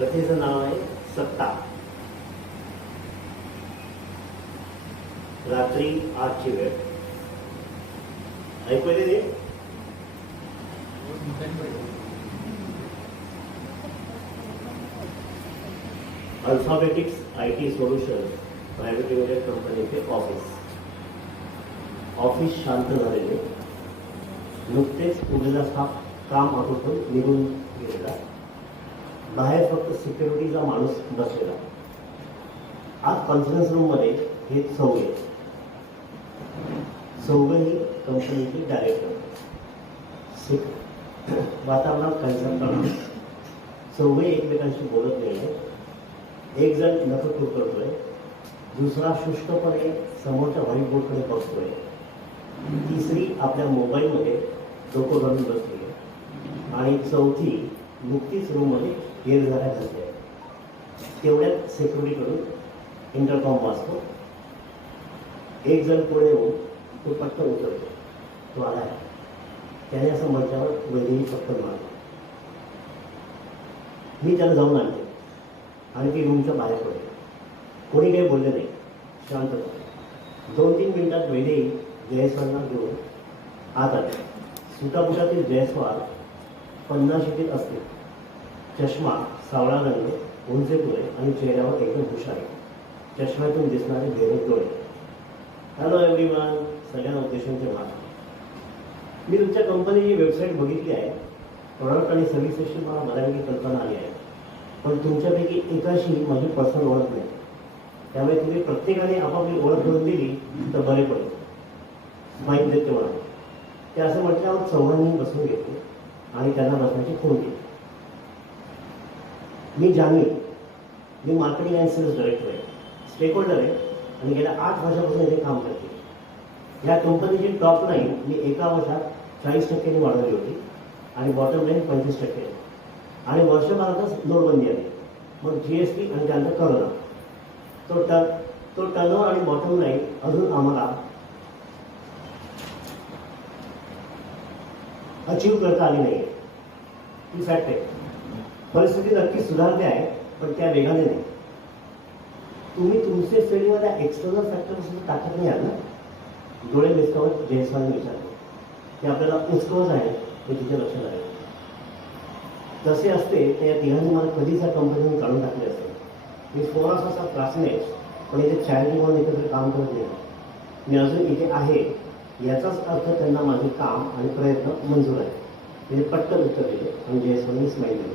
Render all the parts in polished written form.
कथेचं नाव आहे सत्ता. रात्री 8ची वेळ. ऐकू येते? अल्फाबेटिक्स IT सोल्युशन प्रायव्हेट लिमिटेड कंपनीचे ऑफिस शांत झालेले. नुकतेच उरलेला स्टाफ काम आटोपून निघून गेलेला. बाहेर फक्त सिक्युरिटीचा माणूस बसलेला. आज कॉन्फरन्स रूममध्ये हे चौघे ही कंपनीचे डायरेक्टर. वातावरणात काहीसा तणाव. चौघे एकमेकांशी बोलत नाही. एक जण नखतूर करतोय, दुसरा शुष्कपणे समोरच्या व्हाईट बोर्डकडे बघतोय, तिसरी आपल्या मोबाईलमध्ये डोकं घालून बसली आणि चौथी नुकतीच रूममध्ये गेरझाऱ्या घातल्या. तेवढ्यात सेक्युरिटीकडून इंटरकॉम वाजतो. एक जण पुढे येऊन तो पटकन उचलतो. तो आला आहे. त्याने असं म्हटल्यावर वैदेही पटकन मारला. मी त्याला जाऊन आणले आणि ती रूमच्या बाहेर पडली. कोणी काही बोलले नाही. शांत. 2-3 मिनिटात वैदेही जयस्वालला घेऊन आत आले. सुटाबुटातील जयस्वाल 50शीतील असते. चष्मा, सावळा रंग, उंचे डोळे आणि चेहऱ्यावर एकदम हुशार आहे. चष्म्यातून दिसणारे बेरोज डोळे. Hello everyone. सगळ्यांना उद्देशांचे भाग. मी तुमच्या कंपनीची वेबसाईट बघितली आहे. प्रॉडक्ट आणि सर्व्हिसेसची मला बऱ्यापैकी कल्पना आली आहे. पण तुमच्यापैकी एकाशी माझी पर्सनल ओळख नाही. त्यामुळे तुम्ही प्रत्येकाने आपापली ओळख करून दिली तर बरे पडेल. माहीत देते मला. ते असं म्हटल्यावर चौघांनी बसून घेतले आणि त्यांना बसण्याची खूण दिली. मी जान्हवी. मी मार्केटिंग अँड सेल्स डायरेक्टर आहे. स्टेक होल्डर आहे आणि गेल्या 8 वर्षापासून इथे काम करते. या कंपनीची टॉप लाईन मी एका वर्षात 40% वाढवली होती आणि बॉटम लाईन 25%. आणि वर्षभरातच नोटबंदी आली. मग GST आणि त्यानंतर करोना. तो टर्नओव्हर आणि बॉटम लाईन अजून आम्हाला अचीव करता आली नाही. ही फॅक्ट आहे. परिस्थिती नक्की सुधारते आहे, पण त्या वेगाने नाही. तुम्ही तुमचे फील्डमध्ये एक्सटर्नल फॅक्टर सुद्धा टाकत नाही आहात ना. डोळे मिसकावत जयस्वालने विचारले. ते आपल्याला उचकवत आहे हे तिच्या लक्षात आले. तसे असते तर या तिघांनी मला कधीच या कंपनीने काढून टाकले असेल. मी फोरस असा क्लासमेट, पण इथे चॅरिटी म्हणून एकत्र काम करत नाही. मी अजून इथे आहे याचाच अर्थ त्यांना माझे काम आणि प्रयत्न मंजूर आहे. तिने पटकन उत्तर दिले आणि जयस्वालने स्माईल दिली.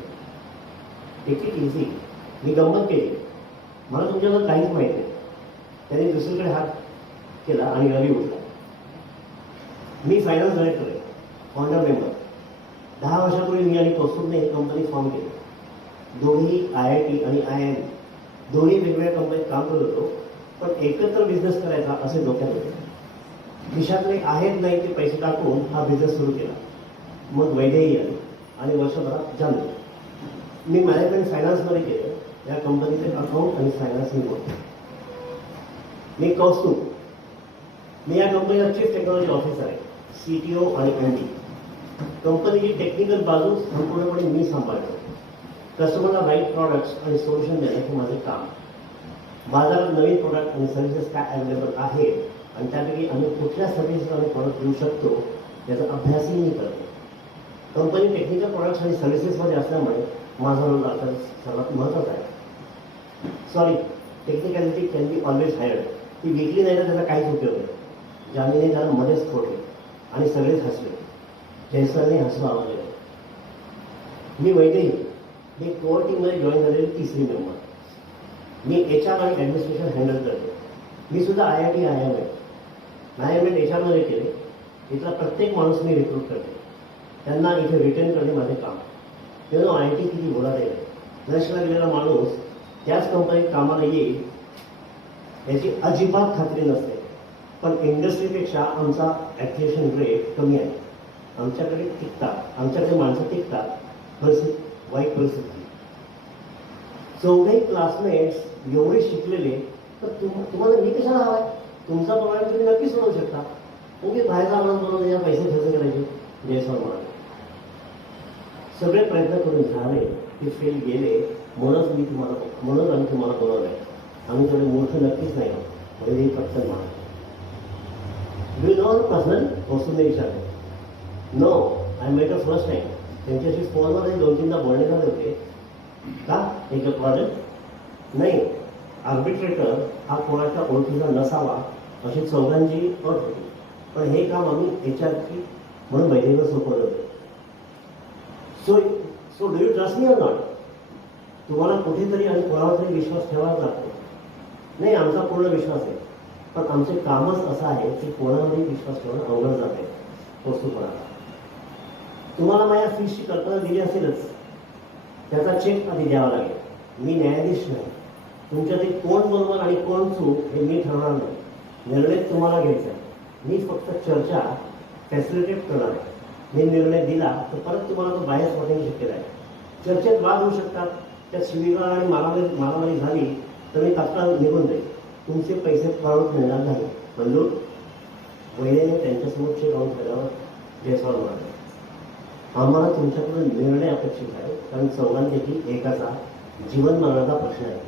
Take it easy. मी गंमत केली. मला तुमच्याबद्दल काहीच माहीत नाही. त्याने दुसरीकडे हात केला आणि रवी उठला. मी फायनान्स डायरेक्टर आहे. Founder member. 10 वर्षापूर्वी मी आणि कौस्तुभने ही कंपनी फॉर्म केली. दोन्ही IIT आणि IIM दोन्ही वेगवेगळ्या कंपनीत काम करत होतो. पण एकत्र बिझनेस करायचा असे डोक्यात होते. खिशातले आहेत नाही ते पैसे टाकून हा बिझनेस सुरू केला. मग वैदेही आली आणि वर्षभरात जाणलं. मी मॅनेजमेंट फायनान्समध्ये केलं. या कंपनीचे अकाउंट आणि फायनान्स मी बघतो. मी कौस्तुभ. मी या कंपनीचा चीफ टेक्नॉलॉजी ऑफिसर आहे. CTO आणि MD. कंपनीची टेक्निकल बाजू संपूर्णपणे मी सांभाळतो. कस्टमरला राईट प्रॉडक्ट्स आणि सोल्युशन देणे हे माझे काम. बाजारात नवीन प्रोडक्ट आणि सर्व्हिसेस काय अवेलेबल आहेत आणि त्यापैकी आम्ही कुठल्या सर्व्हिसेस आणि प्रॉडक्ट देऊ शकतो याचा अभ्यासही मी करतो. कंपनी टेक्निकल प्रॉडक्ट्स आणि सर्व्हिसेसमध्ये असल्यामुळे माझा रोल आता सर्वात महत्त्वाचा आहे. Sorry, technicality can be always hired. ती विकली नाही तर त्याचा काहीच उपयोग नाही. जान्हवीने त्याला मध्येच फोडले आणि सगळेच हसले. जयस्वालने हसू आवाज दिला. मी वैदेही. मी कोअर टीममध्ये जॉईन झालेली 3री मेंबर. मी HR आणि ॲडमिनिस्ट्रेशन हँडल करते. मी सुद्धा IIT IIM आहे. मॅनेजमेंट HRमध्ये केले. इथला प्रत्येक माणूस मी रिक्रूट करते. त्यांना इथे रिटेन करणे माझे काम. IT किती बोलायला आहे. नॅशनल गेलेला माणूस त्याच कंपनीत कामाला येईल याची अजिबात खात्री नसते. पण इंडस्ट्रीपेक्षा आमचा ॲक्टिव्हेशन रेट कमी आहे. आमच्याकडे टिकतात. आमच्याकडे माणसं टिकतात. परिस्थिती वाईट परिस्थिती. चौघे क्लासमेट्स एवढे शिकलेले तर तुम्हाला मी कशाला हवा आहे. तुमचा प्रॉब्लेम तुम्ही नक्की सोडवू शकता. उगीच बाहेरचा आवाज बनवून या पैसे खर्च करायचे. जयस्वाल म्हणाले. सगळे प्रयत्न करून झाले ते फेल गेले म्हणूनच आम्ही तुम्हाला बोलवलं आहे. आम्ही थोडे मूर्ख नक्कीच नाही आहोत, म्हणजे हे फक्त मान. डू यू नो पर्सनल वस्तूने विचारले. No, I met a first time. त्यांच्याशी फोनवर 2-3दा बोलणे झाले होते. का एक प्रॉडक्ट नाही. आर्बिट्रेटर हा कोणाच्या ओळखीचा नसावा अशी चौघांची अट होती. पण हे काम आम्ही HRची म्हणून वैद्यकीय सोपवलं होतं. So do you trust me or not? तुम्हाला कुठेतरी आणि कोणावर तरी विश्वास ठेवावा लागतो. नाही, आमचा पूर्ण विश्वास आहे, पण आमचे कामच असं आहे की कोणावरही विश्वास ठेवणं अवघड जाते. वस्तू कोणाला तुम्हाला माझ्या फीसची कल्पना दिली असेलच, त्याचा चेक आधी द्यावा लागेल. मी न्यायाधीश नाही. तुमच्यातील कोण बरोबर आणि कोण चूक हे मी ठरवणार नाही. निर्णय तुम्हाला घ्यायचा आहे. मी फक्त चर्चा फॅसिलिटेट करणार आहे. मी निर्णय दिला तर परत तुम्हाला तो बाहेर होण्याची शक्यता आहे. चर्चेत वाद होऊ शकतात. त्यात शिवीगाळ आणि मारामारी झाली तर मी तात्काळ निघून जाईल. तुमचे पैसे परत मिळणार नाही. मंजूर? वैद्यने त्यांच्यासमोर चेक काढून ठेवल्यावर जयस्वाल म्हणाले, आम्हाला तुमच्याकडून निर्णय अपेक्षित आहे, कारण चौघांपैकी एकाचा जीवन मरणाचा प्रश्न आहे.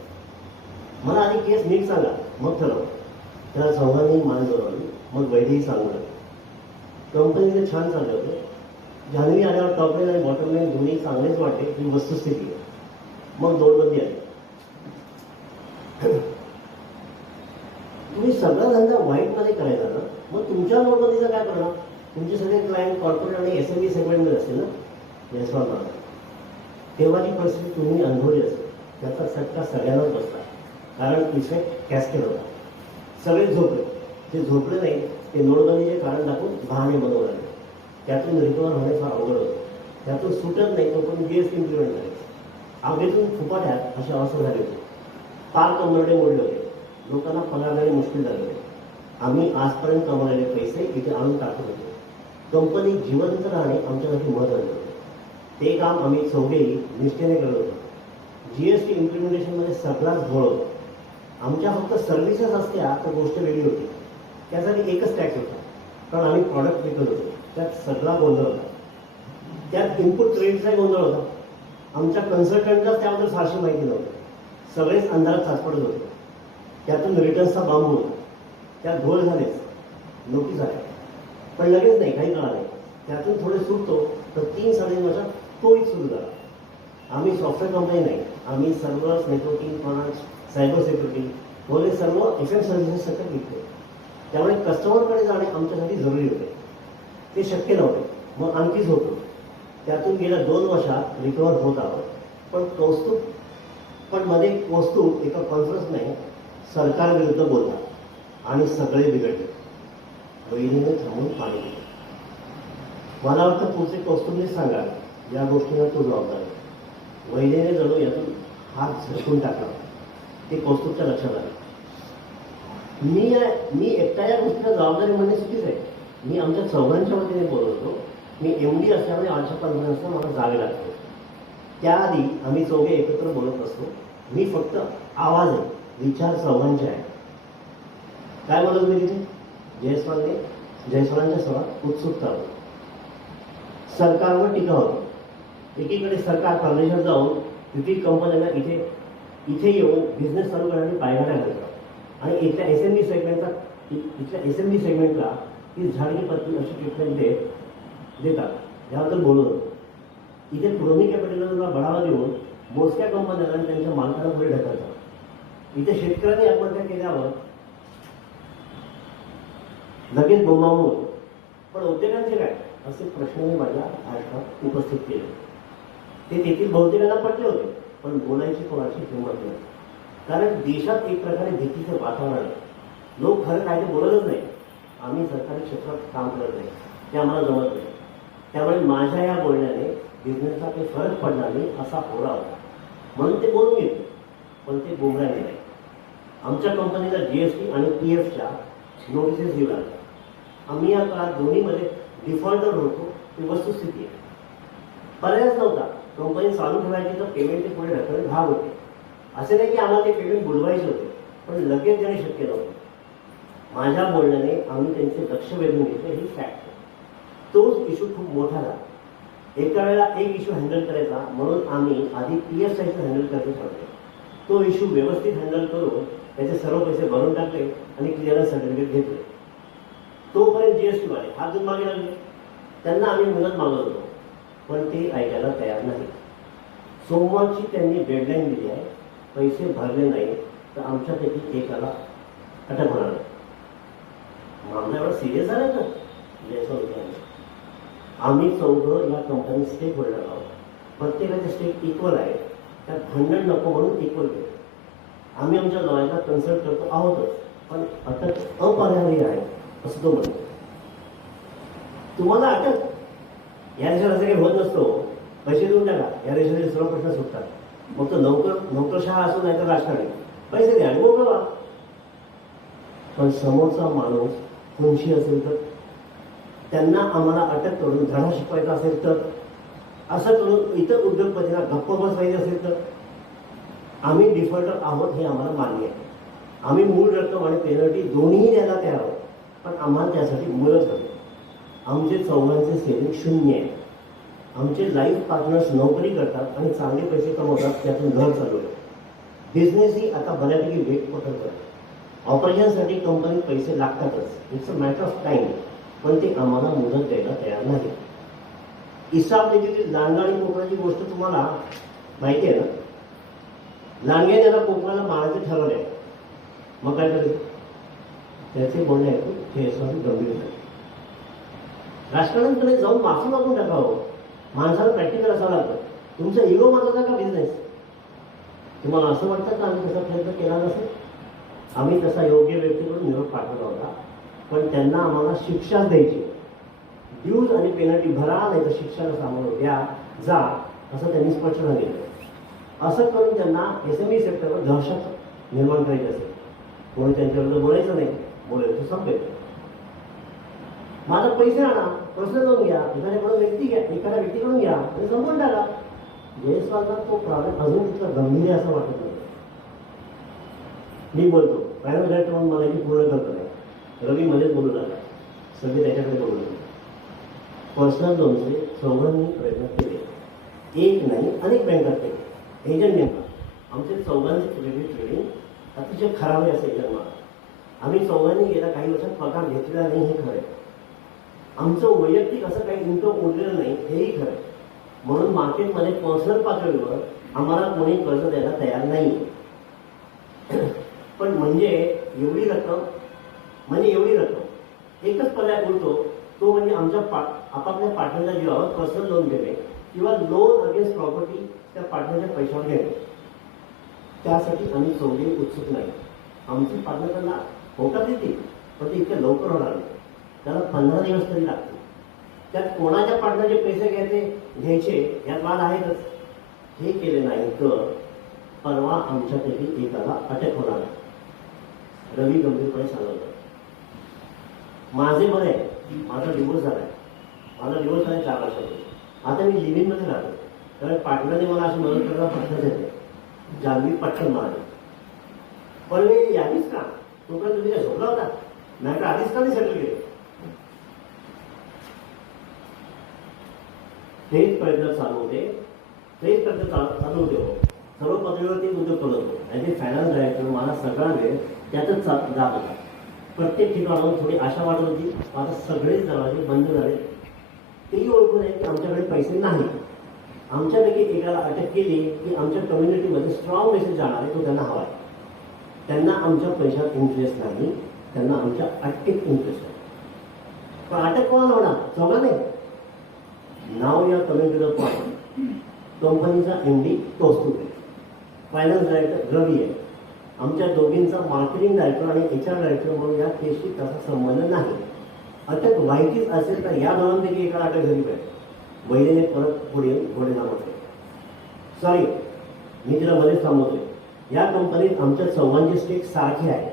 मला आधी केस नीट सांगा, मग ठरव. त्याला चौघांनी मान जोडवली. मग वैद्यही सांगू लागले. कंपनीने छान चालले होते. जान्हवी आल्यावर टॉप लाईन आणि बॉटम लाईन दोन्ही चांगलेच वाटते ही वस्तुस्थिती आहे. मग नोटबंदी आली. तुम्ही सगळा धंदा व्हाईटमध्ये करायचा ना, मग तुमच्या नोटबंदीचा काय करणार? तुमचे सगळे क्लायंट कॉर्पोरेट आणि SME सेगमेंटमध्ये असतील ना. जयस्वाल म्हणाला, तेव्हाची परिस्थिती तुम्ही अनुभवली असेल. त्याचा फटका सगळ्यांनाच बसला, कारण इफेक्ट कॅस्केड होता. सगळे झोपले. ते झोपले नाही, ते नोटबंदीचे कारण दाखवून बहाणे बनवू लागले. त्यातून रिकवर होणे फार अवघड होतं. त्यातून सुटत नाही तोपर्यंत GST इम्प्लिमेंट झाले. आगीतून फुपाट्यात अशी अवस्था झाली होती. फार कंबरडे मोडले होते. लोकांना पगार देणे मुश्किल झाले होते. आम्ही आजपर्यंत कमवलेले पैसे इथे आणून टाकत होतो. कंपनी जिवंत राहणे आमच्यासाठी महत्त्वाचे होते. ते काम आम्ही चौघेही निष्ठेने करत होतो. GST इम्प्लिमेंटेशनमध्ये सगळाच घोळ होता. आमच्या फक्त सर्व्हिसेस असत्या तर गोष्ट वेगळी होती. त्यासाठी एकच टॅक्स होता, कारण आम्ही प्रॉडक्ट विकत होतो. त्यात सगळा गोंधळ होता. त्यात इनपुट क्रेडिटचाही गोंधळ होता. आमच्या कन्सल्टंटलाच त्याबद्दल फारशी माहिती नव्हती. सगळेच अंधारात साचपडत होते. त्यातून रिटर्न्सचा बांबू होता. त्यात घोळ झालेच. नोटीस आल्या, पण लगेच नाही, काही कळा नाही. त्यातून थोडे सुटतो तर 3-3.5 वर्षात तोही सुरू झाला. आम्ही सॉफ्टवेअर कंपनी नाही. आम्ही servers, networking, products, cyber security वगैरे सर्व FM सर्व्हिसेस सकट विकतो. त्यामुळे कस्टमरकडे जाणे आमच्यासाठी जरुरी होते. ते शक्य नव्हते. मग आणखी झोपलो. त्यातून गेल्या 2 वर्षात रिकवर होत आहोत. पण मध्ये कौस्तुभ एका कॉन्फरन्सने सरकारविरुद्ध बोलला आणि सगळे बिघडले. वहिनीने थांबून पाणी दिले. मला वाटतं पुढचे कौस्तुभने सांगा, या गोष्टीला तो जबाबदार आहे. वहिनीने जणू यातून हात झटकून टाकला. ते कौस्तुभच्या लक्षात आलं. मी एकटा या गोष्टीला जबाबदारी म्हणणे चुकीच आहे. मी आमच्या चौघांच्या वतीने बोलवतो. मी MD असल्यामुळे आजच्या कॉन्फरन्सला मला जावे लागते. त्याआधी आम्ही चौघे एकत्र बोलत असतो. मी फक्त आवाज आहे, विचार चौघांचे आहे. काय बोलत मी तिथे? जयस्वालांच्या स्वरात उत्सुकता होती. सरकारवर टीका होती. एकीकडे सरकार परदेशात जाऊन विविध कंपन्यांना इथे येऊन बिझनेस चालू करण्याची पायघड्या घालतात आणि इथल्या SME सेगमेंटला ती झाडगी पत्नी अशी ट्रीटमेंट देतात. याबद्दल बोलत होतो. इथे क्रोनी कॅपिटलला बढावा देऊन मोजक्या कंपन्यांना आणि त्यांच्या मालकांना पुढे ढकलतात. इथे शेतकऱ्यांनी आत्महत्या केल्यावर लगेच बोंबाबोंब होतो. पण उद्योगांचे काय असे प्रश्न मी माझ्या भाषणात उपस्थित केले. ते तेथील बहुतेकांना पटले होते, पण बोलायची कोणाची हिंमत नाही. कारण देशात एक प्रकारे भीतीचं वातावरण आहे. लोक खरं काय ते बोलतच नाही. आम्ही सरकारी क्षेत्रात काम करत नाही, ते आम्हाला जमत नाही. त्यामुळे माझ्या या बोलण्याने बिझनेसला काही फरक पडणार नाही असा होरा होता. म्हणून ते बोलून घेतले, पण ते बोलण्याने नाही. आमच्या कंपनीला GST आणि PFच्या नोटिसेस येऊ लागल्या. आम्ही या काळात दोन्हीमध्ये डिफॉल्टर होतो. ही वस्तुस्थिती आहे. पर्यायच नव्हता. कंपनी चालू ठेवायची तर पेमेंट ते पुढे ढकलणे भाग होते. असे नाही की आम्हाला ते पेमेंट बुडवायचे होते, पण लगेच देणे शक्य नव्हते. माझ्या बोलण्याने आम्ही त्यांचे लक्ष वेधून घेतले, ही फॅक्ट. तोच इश्यू खूप मोठा झाला. एका वेळेला एक इश्यू हँडल करायचा म्हणून आम्ही आधी PSI हँडल करायचं ठरवलं. तो इश्यू व्यवस्थित हँडल करून त्याचे सर्व पैसे भरून टाकले आणि क्लिअरन्स सर्टिफिकेट घेतले. तोपर्यंत GST वाले हात धुवून मागे लागले. त्यांना आम्ही मुदत मागत होतो पण ते ऐकायला तयार नाही. सोमवारची त्यांनी डेडलाईन दिली आहे. पैसे भरले नाही तर आमच्यापैकी एकाला अटक होणार आहे. मामला एवढा सिरियस झाला का? आम्ही चौघं या कंपनी स्टेक होल्डर आहोत. प्रत्येकाचे स्टेक इक्वल आहे. त्यात भांडण नको म्हणून इक्वल केलं. आम्ही आमच्या लॉयरला कन्सल्ट करतो आहोतच पण अटक अपरिहार्य आहे असं तो म्हणतो. तुम्हाला अटक या देशात असं काही होत नसतो. पैसे देऊन टाका या देशाचे सर्व प्रश्न सुटतात. मग तो नोकरशहा असो नाही तर राजकारणी पैसे द्या आणि मोकळं व्हा. पण समोरचा माणूस खुनशी असेल तर त्यांना आम्हाला अटक करून धडा शिकवायचा असेल तर असं करून इतर उद्योगपतींना गप्प बसवायचे असेल तर आम्ही डिफॉल्टर आहोत हे आम्हाला मान्य आहे. आम्ही मूळ रक्कम आणि पेनल्टी दोन्ही द्यायला तयार आहोत पण आम्हाला त्यासाठी मुदत हवी. आमचे चौघांचे सेविंग 0 आहे. आमचे लाईफ पार्टनर्स नोकरी करतात आणि चांगले पैसे कमवतात. त्यातून घर चालू आहे. बिझनेसही आता बऱ्यापैकी वेग पकडत आहे. ऑपरेशनसाठी कंपनीत पैसे लागतातच. It's a matter of time. पण ते आम्हाला मुदत द्यायला तयार नाही. इसाब निधीतील लांडगा आणि कोकणाची गोष्ट तुम्हाला माहिती आहे ना? लांडग्याने त्याला कोकणाला मारायचं ठरवलंय. मग काय करेल? त्याचे बोलणे ऐकून TSवाले गंभीर झाले. राजकारण्यांकडे जाऊन माफी मागून टाकावं. माणसाला प्रॅक्टिकल असावं लागतं. तुमचा इगो महत्वाचा का बिझनेस? तुम्हाला असं वाटतं का आम्ही तसा प्रयत्न केला नसेल? आम्ही तसा योग्य व्यक्तीकडून निरोप पाठवला होता पण त्यांना आम्हाला शिक्षाच द्यायची. ड्यूज आणि पेनल्टी भरा नाही तर शिक्षाला सामोरं द्या जा असं त्यांनी स्पष्ट सांगितलं. असं करून त्यांना SME सेक्टरवर दहशत निर्माण करायची असेल. कोणी त्यांच्याबद्दल बोलायचं नाही. बोलायचं संपेल. माझा पैसे आणा प्रश्न लावून घ्या. एखाद्या व्यक्तीकडून घ्या आणि संपवून टाका. जयस्वालला तो प्रॉब्लेम अजून तितका गंभीर आहे असं वाटत नाही. मी बोलतो प्रायव्हेट डायरेक्टर म्हणून मला की पूर्ण करतो नाही. रवी मध्येच बोलू लागला. सगळे त्याच्याकडे बोलू लागले. पर्सनल लोनचे चौघांनी प्रयत्न केले. एक नाही अनेक बँका केले. एजंट नेमका. आमचे चौघांचे क्रेडिट रेटिंग अतिशय खराब आहे असं एजंट मला. आम्ही चौघांनी गेल्या काही वर्षात पगार घेतलेला नाही हे खरं आहे. आमचं वैयक्तिक असं काही इन्कम उरलेलं नाही हेही खरं आहे. म्हणून मार्केटमध्ये पर्सनल पातळीवर आम्हाला कोणी कर्ज द्यायला तयार नाही. पण म्हणजे एवढी रक्कम एकच पर्याय उरतो तो म्हणजे आमच्या आपापल्या पार्टनरच्या जीवावर पर्सनल लोन घेणे किंवा लोन अगेन्स्ट प्रॉपर्टी त्या पार्टनरच्या पैशावर घेणे. त्यासाठी आम्ही चौघे उत्सुक नाही. आमची पार्टनर त्यांना होकार देतील पण ते इतक्या लवकर होणार नाही. त्याला 15 दिवस तरी लागतील. त्यात कोणाच्या पार्टनरचे पैसे घ्यायचे यात वाद आहेतच. हे केले नाही तर परवा आमच्यापैकी एकाला अटक होणार आहे. रवी गंभीरपणे सांगत. माझे बरे आहे. माझा डिवोर्स झालाय. 4 वर्षापूर्वी. आता मी लिव्हिंगमध्ये राहतो. त्यामुळे पार्टनरने मला अशी मदत करायला पटकन येते. जान्हवी पटकन म्हणाली पण मी यावीच का? तोपर्यंत तुम्ही काय झोपला होता? नाही तर आधीच का नाही सेटल केले? तेच प्रयत्न चालू होते. सर्व पातळीवरती उद्योग करत होतो. आणि फायनान्स डायरेक्टर मला सगळा वेळ त्यातच जात होता. प्रत्येक ठिकाणावर थोडी आशा वाटत होती. आता सगळेच दरवाजे बंद झाले. तेही ओळखून आहे की आमच्याकडे पैसे नाही. आमच्यापैकी एकाला अटक केली की आमच्या कम्युनिटीमध्ये स्ट्रॉंग मेसेज जाणार आहे तो त्यांना हवा आहे. त्यांना आमच्या पैशात इंटरेस्ट नाही. त्यांना आमच्या अटकेत इंटरेस्ट आहे. पण अटक कोणाला होणार? चौघांनी. नाव या कमिंग टू द पॉइंट. कंपनीचा MD तोच तुम्ही. फायनान्स डायरेक्टर रवी आहे. आमच्या दोघींचा मार्केटिंग डायरेक्टर आणि HR डायरेक्टर म्हणून या केसशी तसा संबंध नाही. अटक व्हायचीच असेल तर या दोघांपैकी एकाला अटक झाली पाहिजे. वैद्यने परत पुढे घोडे नामवले. सॉरी मी तिला मध्येच थांबवतोय. या कंपनीत आमच्या चौघांचे स्टेक सारखे आहे.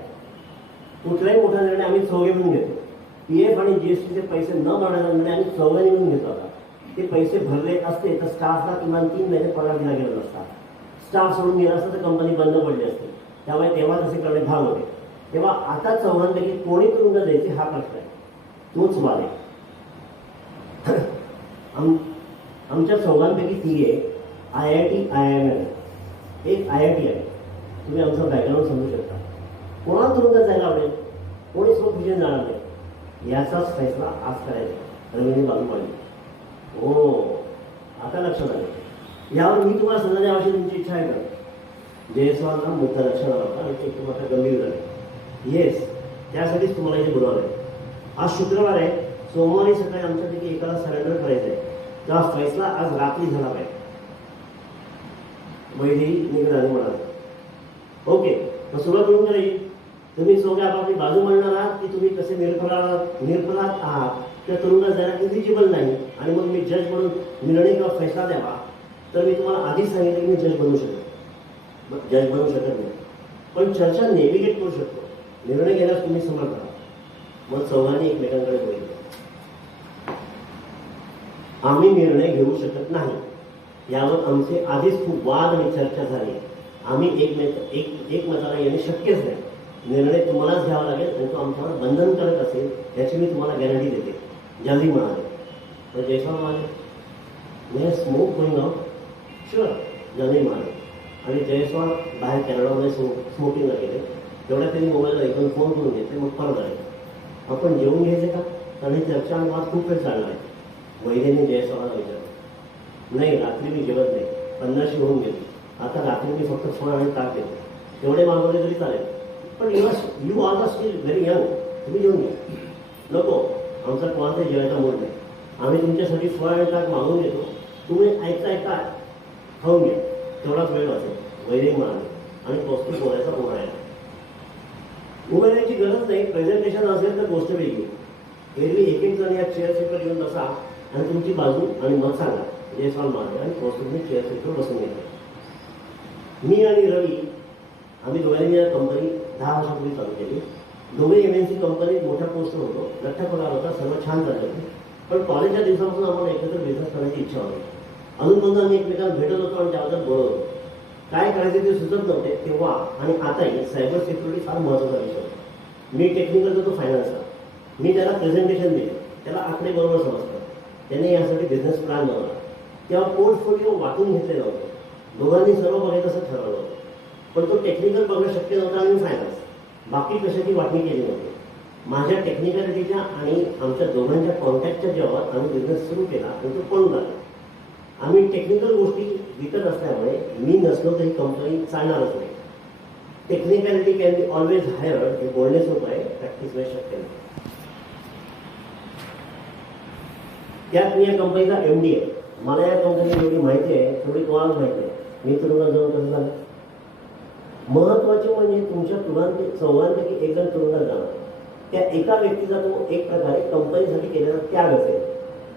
कुठलाही मोठा निर्णय आम्ही चौघे मिळून घेतो. PF आणि GSTचे पैसे न भरण्याचा निर्णय आम्ही चौघांनी मिळून घेतो. आता ते पैसे भरले असते तर स्टाफला किमान 3 महिने पगार दिला गेला नसता. स्टाफ सोडून गेला असता तर कंपनी बंद पडली असते. त्यामुळे तेव्हा तसे करणे भाग होते. तेव्हा आता चौघांपैकी कोणी तुरुंग द्यायचे हा प्रश्न आहे. तोच वाद आहे. आमच्या चौघांपैकी तिघे IIT IIM एक IIT आहे. तुम्ही आमचं बॅकग्राऊंड समजू शकता. कोणाला तुरुंगात जायला आवडेल? कोणीच मग विजय जाणार नाही. याचाच फैसला आज करायचा रवींद्र बाजू पाडली. हो, आता लक्षात आलं. यावर मी तुम्हाला सल्ला द्यावा अशी तुमची इच्छा आहे का? जयस्वालला मुद्दा लक्षात आला होता आणि ते तुम्हाला गंभीर झाले. येस, त्यासाठीच तुम्हाला इथे बोलावलं आहे. आज शुक्रवार आहे. सोमवारी सकाळी आमच्यापैकी एकाला सरेंडर करायचं आहे. तेव्हा फैसला आज रात्री झाला पाहिजे. वैदेही निघाली म्हणाले. ओके, मग सुरुवात करून करायची. तुम्ही सोबत आपापली बाजू म्हणणार आहात की तुम्ही कसे निरपराध आहात त्या तुरुंगात जायला इलिजिबल नाही आणि मग मी जज म्हणून निर्णय किंवा फैसला द्यावा, तर मी तुम्हाला आधीच सांगितलं की मी जज बनू शकत नाही. पण चर्चा नेव्हिगेट करू शकतो. निर्णय घेण्यास तुम्ही समर्थ आहात. मग चौघांनी एकमेकांकडे बघितलं. आम्ही निर्णय घेऊ शकत नाही यावर आमचे आधीच खूप वाद आणि चर्चा झाली. आम्ही एकमताला येणे शक्यच नाही. निर्णय तुम्हालाच घ्यावा लागेल आणि तो आमच्यावर बंधनकारक असेल याची मी तुम्हाला गॅरंटी देते. जाली म्हणाले. तर जयस्वाल म्हणाले, स्मोक गोईंग आउट? शुअर, जाली म्हणाले. आणि जयस्वाल बाहेर कॅनडामध्ये स्मोकिंगला गेले. तेवढ्या त्यांनी मोबाईलला एकदम फोन करून घेतले. मग परत आले. आपण जेवून घ्यायचे का? कारण ही चर्चा आणि वाद खूप वेळ चालणार आहे. वैद्यांनी जयस्वालाला विचारलं. नाही, रात्री मी जेवत नाही. 50 होऊन गेली. आता रात्री मी फक्त फळ आणि ताक देतो. तेवढे मागवले तरी चालेल. पण you are the still very young. तुम्ही जेवून घ्या. नको, आमचा कोणाचाही जेवायचा मूड नाही. आम्ही तुमच्यासाठी फळ आणि ताक मागवून देतो. तुम्ही ऐकता खाऊन घ्या. तेवढाच वेळ वाचेल. वैद्य म्हणाले आणि पौष्टिक बोलायचा उघडायला. उघडण्याची गरज नाही. प्रेझेंटेशन असेल तर गोष्ट वेगळी. एरवी एक जण या चेअर सीटवर येऊन बसा आणि तुमची बाजू आणि मत सांगा. जयस्वाल म्हणाले आणि कौस्तुभने चेअर सीटवर बसून घेतले. मी आणि रवी आम्ही दोघांनी या कंपनी 10 वर्षापूर्वी चालू केली. दोघे MNC कंपनीत मोठ्या पोस्टवर होतो. लठ्ठ पगार होता. सर्व छान चालत होते. पण कॉलेजच्या दिवसापासून आम्हाला एकत्र बिझनेस करण्याची इच्छा होती. अजून आम्ही एकमेकांना भेटत होतो आणि त्याबद्दल बोलत होतो. काय करायचे ते सुचत नव्हते तेव्हा आणि आताही सायबर सिक्युरिटी फार महत्त्वाचा विषय होता. मी टेक्निकल होतो फायनान्सचा. मी त्याला प्रेझेंटेशन दिलं. त्याला आकडे बरोबर समजतात. त्याने यासाठी बिझनेस प्लॅन बनवला. तेव्हा पोर्टफोलिओ वाटून घेतलेला होता. दोघांनी सर्व बघायचं असं ठरवलं होतं. पण तो टेक्निकल बघणं शक्य नव्हतं आणि फायनान्स. बाकी कशाची वाटणी केली नव्हती. माझ्या टेक्निकॅलिटीच्या आणि आमच्या दोघांच्या कॉन्टॅक्टच्या जेव्हा आम्ही बिझनेस सुरू केला आणि तो पळून झाला. आम्ही टेक्निकल गोष्टी विकत असल्यामुळे मी नसलो तर ही कंपनी चालणारच नाही. Technicality can be always hired हे बोलणे सोपं आहे, प्रॅक्टिसमध्ये शक्य नाही. त्यात मी या कंपनीचा MD आहे. मला या कंपनीची जेवढी माहिती आहे तेवढी कोणालाच माहिती आहे. मी तुरुंगात जाऊन कसं झालं? महत्वाचे म्हणजे तुमच्या चौघांपैकी एक जण तुरुंगात जाणार. त्या एका व्यक्तीचा तो एक प्रकारे कंपनीसाठी केलेला त्याग असेल.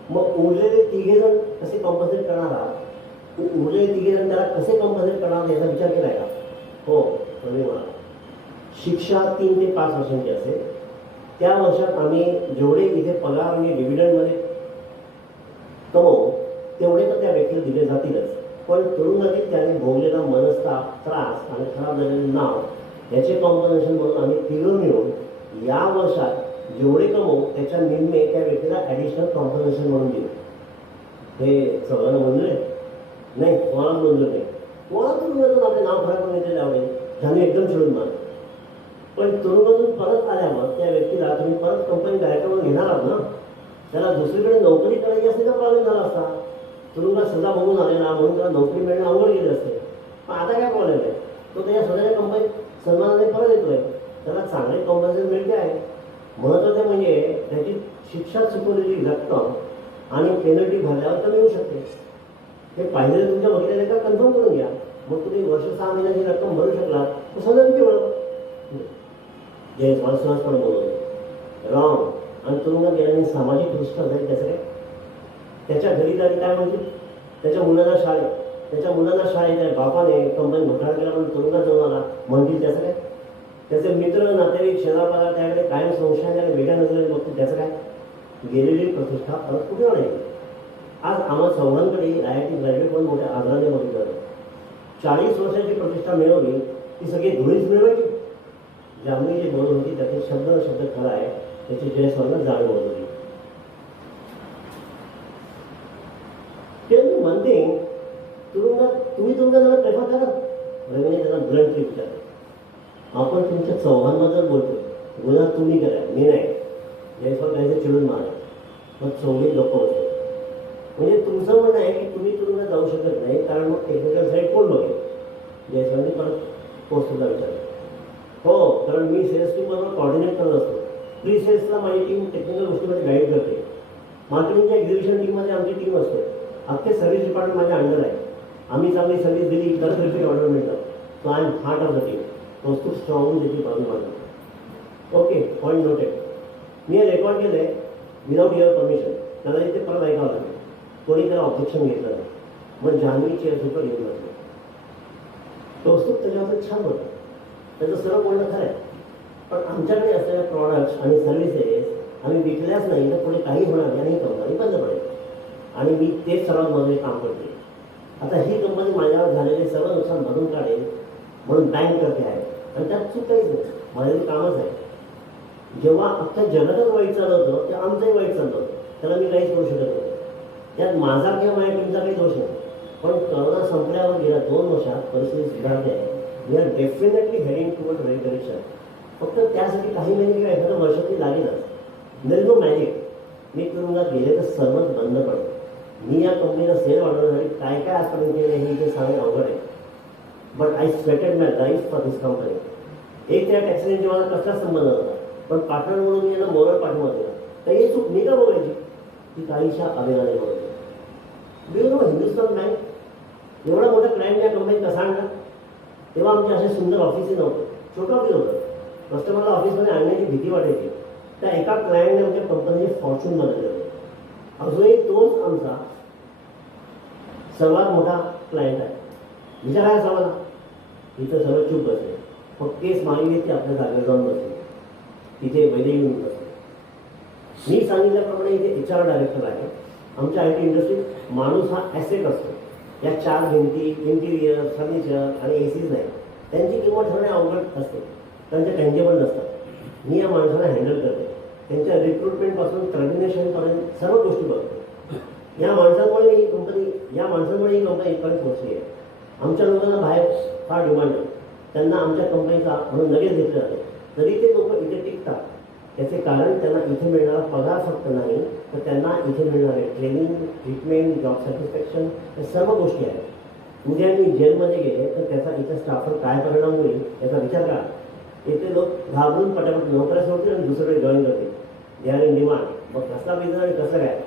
मग उरलेले 3 जण कसे कॉम्पन्सेट करणार आहात? उरलेले 3 जण त्याला कसे कॉम्पन्सेट करणार याचा विचार केला आहे का? हो, तुम्ही म्हणा. शिक्षा 3 ते 5 वर्षांची असेल. त्या वर्षात आम्ही जेवढे इथे पगार आणि डिव्हिडंडमध्ये कमवू तेवढे तर त्या व्यक्तीला दिले जातीलच. पण तुरुंगातील त्याने भोगलेला मनस्ताप, त्रास आणि खराब झालेले नाव याचे कॉम्पन्सेशन म्हणून आम्ही 3 मिळून या वर्षात जेवढे कमवू त्याच्या निम्मे त्या व्यक्तीला ॲडिशनल कॉम्पन्सेशन म्हणून देऊ. हे सगळ्यांना म्हणले नाही, कोणाला बोललं नाही. कोणाला तुरुंगातून आपले नाव खराब करून येते त्यावेळेस ज्याने एकदम चिडून मारले. पण तुरुंगातून परत आल्यावर त्या व्यक्तीला तुम्ही परत कंपनी डायरेक्टरवर घेणार आहात ना. त्याला दुसरीकडे नोकरी करायची असते तर प्रॉब्लेम झाला असता. तुरुंगात सजा बघून आलेला म्हणून त्याला नोकरी मिळणे अवघड गेले असते. पण आता काय प्रॉब्लेम आहे? तो त्याच्या स्वतःच्या कंपनीत सन्मानाने परत येतोय. त्याला चांगले कॉम्पन्सेशन मिळते आहे. महत्त्वाचं म्हणजे त्याची शिक्षा चुकवलेली रक्कम आणि पेनल्टी भरल्यावर कमी होऊ शकते. हे पाहिजे तुमच्या वकिलाने का कन्फर्म करून घ्या. मग तुम्ही वर्ष 6 महिन्याची रक्कम भरू शकला तर समजा केवढं जे सहजपणे बोलवलं रॉंग. आणि तुरुंगात गेल्याने सामाजिक दृष्ट्या जाईल त्याचं काय? त्याच्या घरी जाईल काय म्हणतील? त्याच्या मुलांना शाळेत आहे. बापाने कंपनी घोटाळा केला म्हणून तुरुंगात जाऊन आला म्हणतील त्याचं काय? त्याचे मित्र नातेवाईक शेजारपाजार त्याकडे कायम संशयाने वेगळ्या नजरेने बघतील त्याचं काय? गेलेली प्रतिष्ठा परत कुठे वाढेल? आज आम्हा चौघांकडे IIT ग्रॅज्युएट पण मोठ्या आदराने बघितलं. 40 वर्षाची प्रतिष्ठा मिळवली ती सगळी धुळीच मिळवायची. जांभळी जी बोलत होती त्याचे शब्द खरा आहे त्याची जयस्वालला जाणीव होत होती. ब्लंटली विचारतो. आपण तुमच्या चौघांबद्दल बोलतो, गुन्हा तुम्ही करा, मी नाही. जयस्वाल काहीतरी चिडून मारा, मग चौघी लोक होते. म्हणजे तुमचं म्हणणं आहे की तुम्ही तुरुंगात जाऊ शकत नाही, कारण मग टेक्निकल साईड कोण बघेल? जयस्वालने परत पोस्टला विचारलं. हो, कारण मी सेल्स टीम बरोबर कॉर्डिनेट करत असतो. प्री सेल्सला माझी टीम टेक्निकल गोष्टीमध्ये गाईड करते. मार्केटिंगच्या एक्झिबिशन टीममध्ये आमची टीम असते. अख्खे सर्व्हिस डिपार्टमेंट माझ्या अंडर आहे. आम्ही चांगली सर्व्हिस दिली तर रिपीट ऑर्डर मिळतात. So I am heart of the team. वस्तू स्ट्रॉंगली त्याची बाजू मांडतो. Okay, point noted. मी हे रेकॉर्ड केलं आहे विदाऊट युअर परमिशन. त्याला इथे परत ऐकावं लागेल. कोणी त्याला ऑब्जेक्शन घेतलं नाही. मग जान्हवी चेअर सुपर येऊन बसले. तो वस्तू त्याच्यावर छान होता. त्याचं सर्व बोलणं खरं आहे. पण आमच्याकडे असलेल्या प्रॉडक्ट्स आणि सर्व्हिसेस आम्ही विकल्याच नाही तर पुढे काही होणार नाही आणि ही कंपनी बंद पडेल. आणि मी तेच सर्वात महत्त्वाचे काम करते. आता ही कंपनी माझ्यावर झालेले सर्व नुकसान भरून काढेल म्हणून बँक करते आहे. आणि त्यात चूक काहीच नाही, माझं कामच आहे. जेव्हा अख्ख्या जगातच वाईट चाललं होतं तेव्हा आमचंही वाईट चाललं होतं. त्याला मी काहीच करू शकत नव्हतं. त्यात माझा किंवा माझ्या टीमचा काही दोष नाही. पण करोना संपल्यावर गेल्या 2 वर्षात परिस्थिती सुधारते आहे. We are definitely heading toward right direction. फक्त त्यासाठी काही महिने किंवा एखादं वर्षातली लागेलच. There is no magic. मी तुरुंगात गेले तर सर्वच बंद पडेल. मी या कंपनीला सेल वाढवण्यासाठी काय काय आजपर्यंत केलं हे इथे सांगणे अवघड आहे. But I sweated my life for this company. एक त्या ॲक्सिडेंटची मला कसलाच संबंध नव्हता, पण पार्टनर म्हणून मी यांना मोरल पाठवून दिला. तर ही चूक मी का बघायची? ती काहीशा अवेगाने बघायची. डू नो हिंदुस्थान बँक एवढा मोठा क्लायंट या कंपनीत कसा आणला? तेव्हा आमचे असे सुंदर ऑफिसही नव्हतं. छोटं ऑफिस होतं. कस्टमरला ऑफिसमध्ये आणण्याची भीती वाटायची. त्या एका क्लायंटने आमच्या कंपनीचे फॉर्च्यून बनवले होते. अजूनही तोच आमचा सर्वात मोठा क्लायंट आहे. विचार आहे असा मला. इथं सर्व चूक बसले. मग केस मागितली की आपल्या जागेवर जाऊन बसले. तिथे वैद्य येऊन बसले. मी सांगितल्याप्रमाणे इथे HR डायरेक्टर आहे. आमच्या IT इंडस्ट्रीत माणूस हा ॲसेट असतो. या 4 भिंती, इंटिरियर, फर्निचर आणि ACs नाही. त्यांची किंमत ठरवणे अवघड असते. त्यांचे टँजेबल नसतात. मी या माणसाला हँडल करते. त्यांच्या रिक्रुटमेंटपासून टर्मिनेशनपर्यंत सर्व गोष्टी बघतो. या माणसांमुळे ही कंपनी इथपर्यंत पोहोचली आहे. आमच्या लोकांना बाहेर फार डिमांड आहे. त्यांना आमच्या कंपनीचा म्हणून लगेच घेतलं जाते. तरी ते लोक इथे टिकतात. त्याचे कारण त्यांना इथे मिळणारा पगार फक्त नाही, तर त्यांना इथे मिळणारे ट्रेनिंग, ट्रीटमेंट, जॉब सॅटिस्फॅक्शन या सर्व गोष्टी आहेत. उद्या मी जेलमध्ये गेले तर त्याचा इथं स्टाफवर काय परिणाम होईल याचा विचार करा. येथे लोक घाबरून पटापट नोकऱ्या सोडतील आणि दुसरीकडे जॉईन करतील. They are in demand. मग कसला बिझनेस आणि कसं काय?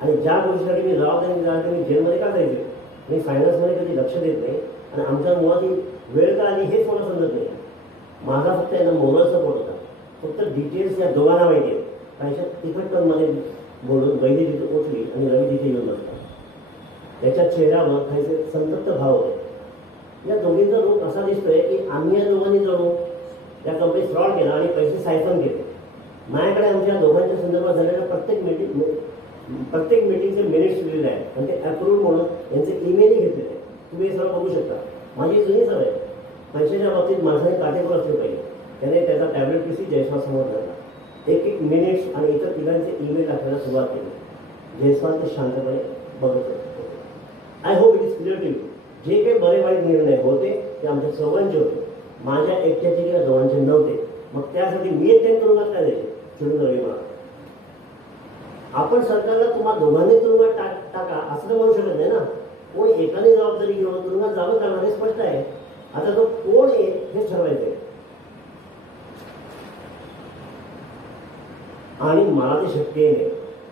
आणि ज्या गोष्टीसाठी मी जबाबदारी जाते मी जेलमध्ये का जायचे? मी फायनान्समध्ये कधी लक्ष देत नाही आणि आमच्या मुळात वेळ का आली हेच मला समजत नाही. माझा फक्त यांना मोरल सपोर्ट होता. फक्त डिटेल्स या दोघांना माहिती आहेत. काहीशा तिखट टनमध्ये बोलून वैद्य तिथे उठली आणि रवी तिथे येऊन बसला. त्याच्या चेहऱ्यावर काहीसे संतप्त भाव होते. या दोघींचा रूप असा दिसतोय की आम्ही या दोघांनी जणू या कंपनीत फ्रॉड केला आणि पैसे सायफन केले. माझ्याकडे आमच्या दोघांच्या संदर्भात झालेल्या प्रत्येक मीटिंगचे मिनिट्स दिलेले आहेत आणि ते अप्रूव्ह म्हणून यांचे ईमेलही घेतलेले आहेत. तुम्ही हे सर्व बघू शकता. माझी जुनी सवय पैशाच्या बाबतीत माणसाने काटेकोर असले पाहिजे. त्याने त्याचा टॅबलेट PC जयस्वाल समोर धरला. एक मिनिट्स आणि इतर तिघांचे ईमेल टाकायला सुरुवात केली. जयस्वाल ते शांतपणे बघत होते. I hope it is clear to you. जे काही बरे वाईट निर्णय होते ते आमच्या सर्वांचे होते. माझ्या एकट्याचे किंवा दोघांचे नव्हते. मग त्यासाठी मी एकट्याने तुरुंगात काय द्यायचे? चिडून रवी म्हणा. आपण सरकारला तुम्हा दोघांनी तुरुंगात टाका असं तर म्हणू शकत नाही ना. कोणी एकाने जबाबदारी घेऊन तुरुंगात जावं लागणार हे स्पष्ट आहे. आता तो कोण आहे हे ठरवायचं. आणि मला ते शक्य नाही,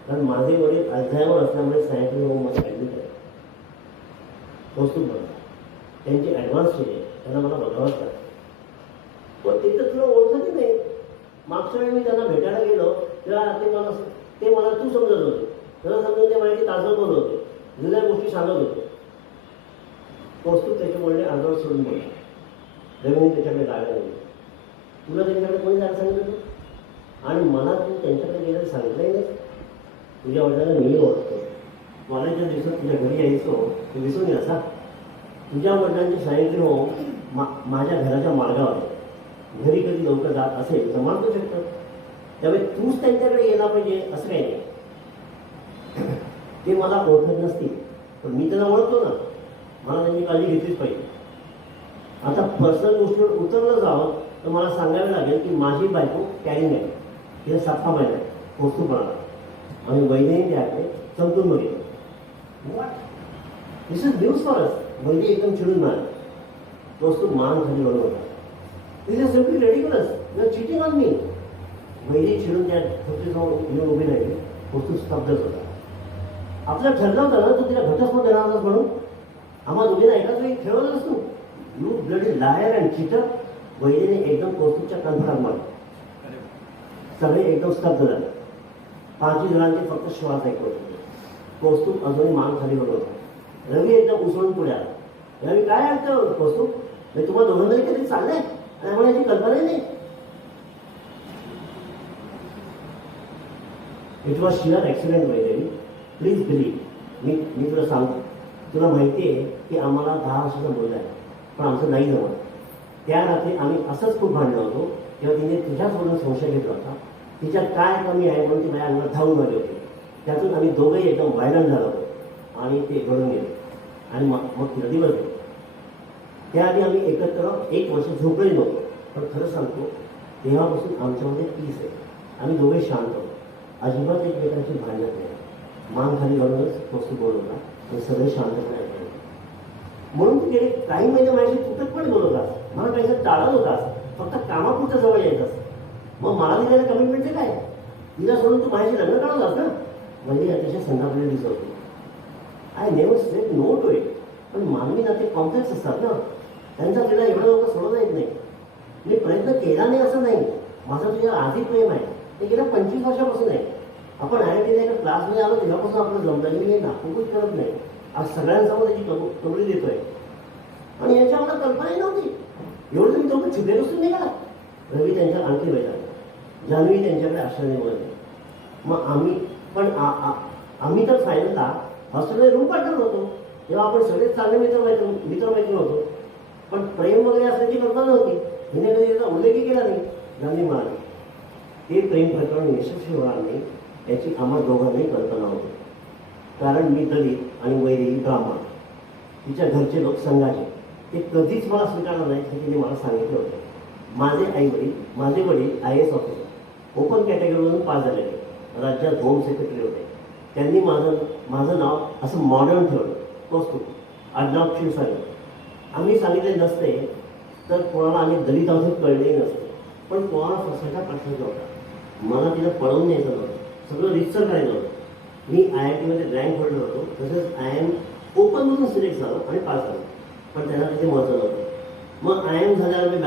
कारण माझे वडील अल्झायमर असल्यामुळे सायंटिफिक होममध्ये ॲडमिट आहे. वस्तू बघा, त्यांची ॲडव्हान्स स्टेज आहे. त्यांना मला बघावंच लागतं. पण तिथं तुला ओळखतच नाही. मागच्या वेळी मी त्यांना भेटायला गेलो तेव्हा ते मला तू समजत होते. त्याला समजून ते माझ्याशी ताजं बोलत होते. जुन्या गोष्टी सांगत होते. वस्तू त्याचे बोलणे अर्धवट सोडून बोलला. रवीने त्याच्याकडे जागा नाही. तुला त्यांच्याकडे कोणी जायला सांगितलं होतं? आणि मला तू त्यांच्याकडे गेलं सांगितलंही नाही. तुझ्या वडिलांना मी ओळखतो. मला ज्या दिवसात तुझ्या घरी यायचो तू दिसून ये असा. तुझ्या वडिलांची सायंटिफिक होम माझ्या घराच्या मार्गावर घरी कधी लवकर जात असेल तर मानतो शकतो. त्यामुळे तूच त्यांच्याकडे गेला पाहिजे असं काही नाही. ते मला ओळखत नसतील पण मी त्यांना ओळखतो ना. मला त्यांची काळजी घेतलीच पाहिजे. आता पर्सनल गोष्टीवर उतरलं जावं तर मला सांगायला लागेल की माझी बायको कॅरिंग आहे, तिला 7 महिना आहे पोस्तूपणाला, आणि वैद्यही त्याकडे संपून बघितलं. What this is news for us. Vaidya एकदम चिडून मिळाला. कौस्तुभ मान खाली वळून होता. This is simply ridiculous, you are cheating on me. Vaidya चिडून त्या खोलीजवळ येऊन उभी राहिली. कौस्तुभ स्तब्धच होता. आपलं ठरलं होतं ना तू तिला घटस्फोट देणार होतास म्हणून. आम्हा दोघींना एकाच वेळी खेळवलंच तू. यू ब्लडी लायर अँड चिटर. वैद्यने एकदम कौस्तुभच्या कानफडात मारलं. सगळे एकदम स्तब्ध झाले. 5 जणांचे फक्त श्वास ऐकत होते. कौस्तुभ अजूनही मान खाली वळत होता. रवी एकदम उसळून पुढे आला. रवी काय ऐकतं कौस्तुभ? मी तुम्हाला दोघांमध्ये कधी चाललंय आणि आम्हाला याची कल्पना नाही. इट वॉज शिअर ॲक्सिडेंट वैद्यरी. प्लीज बिलीव्ह मी तुला सांगतो. तुला माहिती आहे की आम्हाला 10 वर्षाचा मुलगा आहे, पण आमचं नाही जमत. त्या रात्री आम्ही असंच खूप भांडलो होतो तेव्हा तिने तुझ्याचवरून संशय घेतला होता. तिच्यात काय कमी आहे म्हणून ती माझ्या अंगावर धावून आली होती. त्यातून आम्ही दोघंही एकदम व्हायरल झालो होतो आणि ते घडून गेले आणि मग तिला दिवस गेलो. त्याआधी आम्ही एकत्र 1 वर्ष झोपले नव्हतो. पण खरं सांगतो तेव्हापासून आमच्यामध्ये पीस आहे. आम्ही दोघे शांत होतो. अजिबात एकमेकांची भांडत नाही. मान खाली घालूनच वस्तू बोलवला आणि सगळे शांतपणे ऐकले. म्हणून तू गेले काही महिने माझ्याशी तुटकपणे बोलवतास. मला काहीतरी टाळत होतास. फक्त कामापुरतं जवळ यायचास. मग मला दिलेलं कमिटमेंटचे काय? तिला सोडून तू माझ्याशी लग्न करत होतास ना. म्हणजे अतिशय संतापलेली दिसत होती. I never said no to it. पण मानवी नाते कॉम्प्लेक्स असतात ना. त्यांचा तिला एवढं लोक सोडवता येत नाही. मी प्रयत्न केला नाही असं नाही. माझं तुझ्या आधी प्रेम आहे. ते गेल्या 25 वर्षापासून आहे. आपण IITला एका क्लासमध्ये आलो तेव्हापासून आपलं जमलं. मी नागपूरच करत नाही. आज सगळ्यांसमोर त्याची कबुली देतोय. आणि याच्या मला कल्पनाही नव्हती. एवढं तुम्ही दोघं छुपे रसून निघाला. रवी त्यांच्या आणखी वेळ जान्हवी त्यांच्याकडे आश्रय बोलले. मग आम्ही तर फायनलला हॉस्टेलमध्ये रूम पाठवलं होतो. तेव्हा आपण सगळेच चांगले मित्र होतो. पण प्रेम वगैरे असल्याची कल्पना नव्हती. हिने कधी त्याचा उल्लेखही केला नाही. गांधी म्हणाले ते प्रेम प्रकरण यशस्वी होणार नाही याची आम्हा दोघांनाही कल्पना होती. कारण मी दलित आणि वैरी ब्राह्मण. तिच्या घरचे लोक संघाचे. ते कधीच मला स्वीकारणार नाही हे तिने मला सांगितलं होतं. माझे वडील IAS ऑफिसर, ओपन कॅटेगरीवरून पास झालेले, राज्यात होम सेक्रेटरी होते. त्यांनी माझं नाव असं मॉडर्न ठेवलं, कौस्तुभ, आडनाव क्षीरसागर. आम्ही सांगितले नसते तर कोणाला आम्ही दलित आहोत कळलेही नसते. पण कोणाला फसवायचा प्रश्नच नव्हता. मला तिला पळवून न्यायचं नव्हतं. सगळं रितसर करायचं होतं. मी IITमध्ये रँक होल्डर होतो. तसंच IIM ओपनमधून सिलेक्ट झालो आणि पास झालो. पण त्यांना तिथे महत्त्व नव्हतं. मग IIM झाल्यावर मी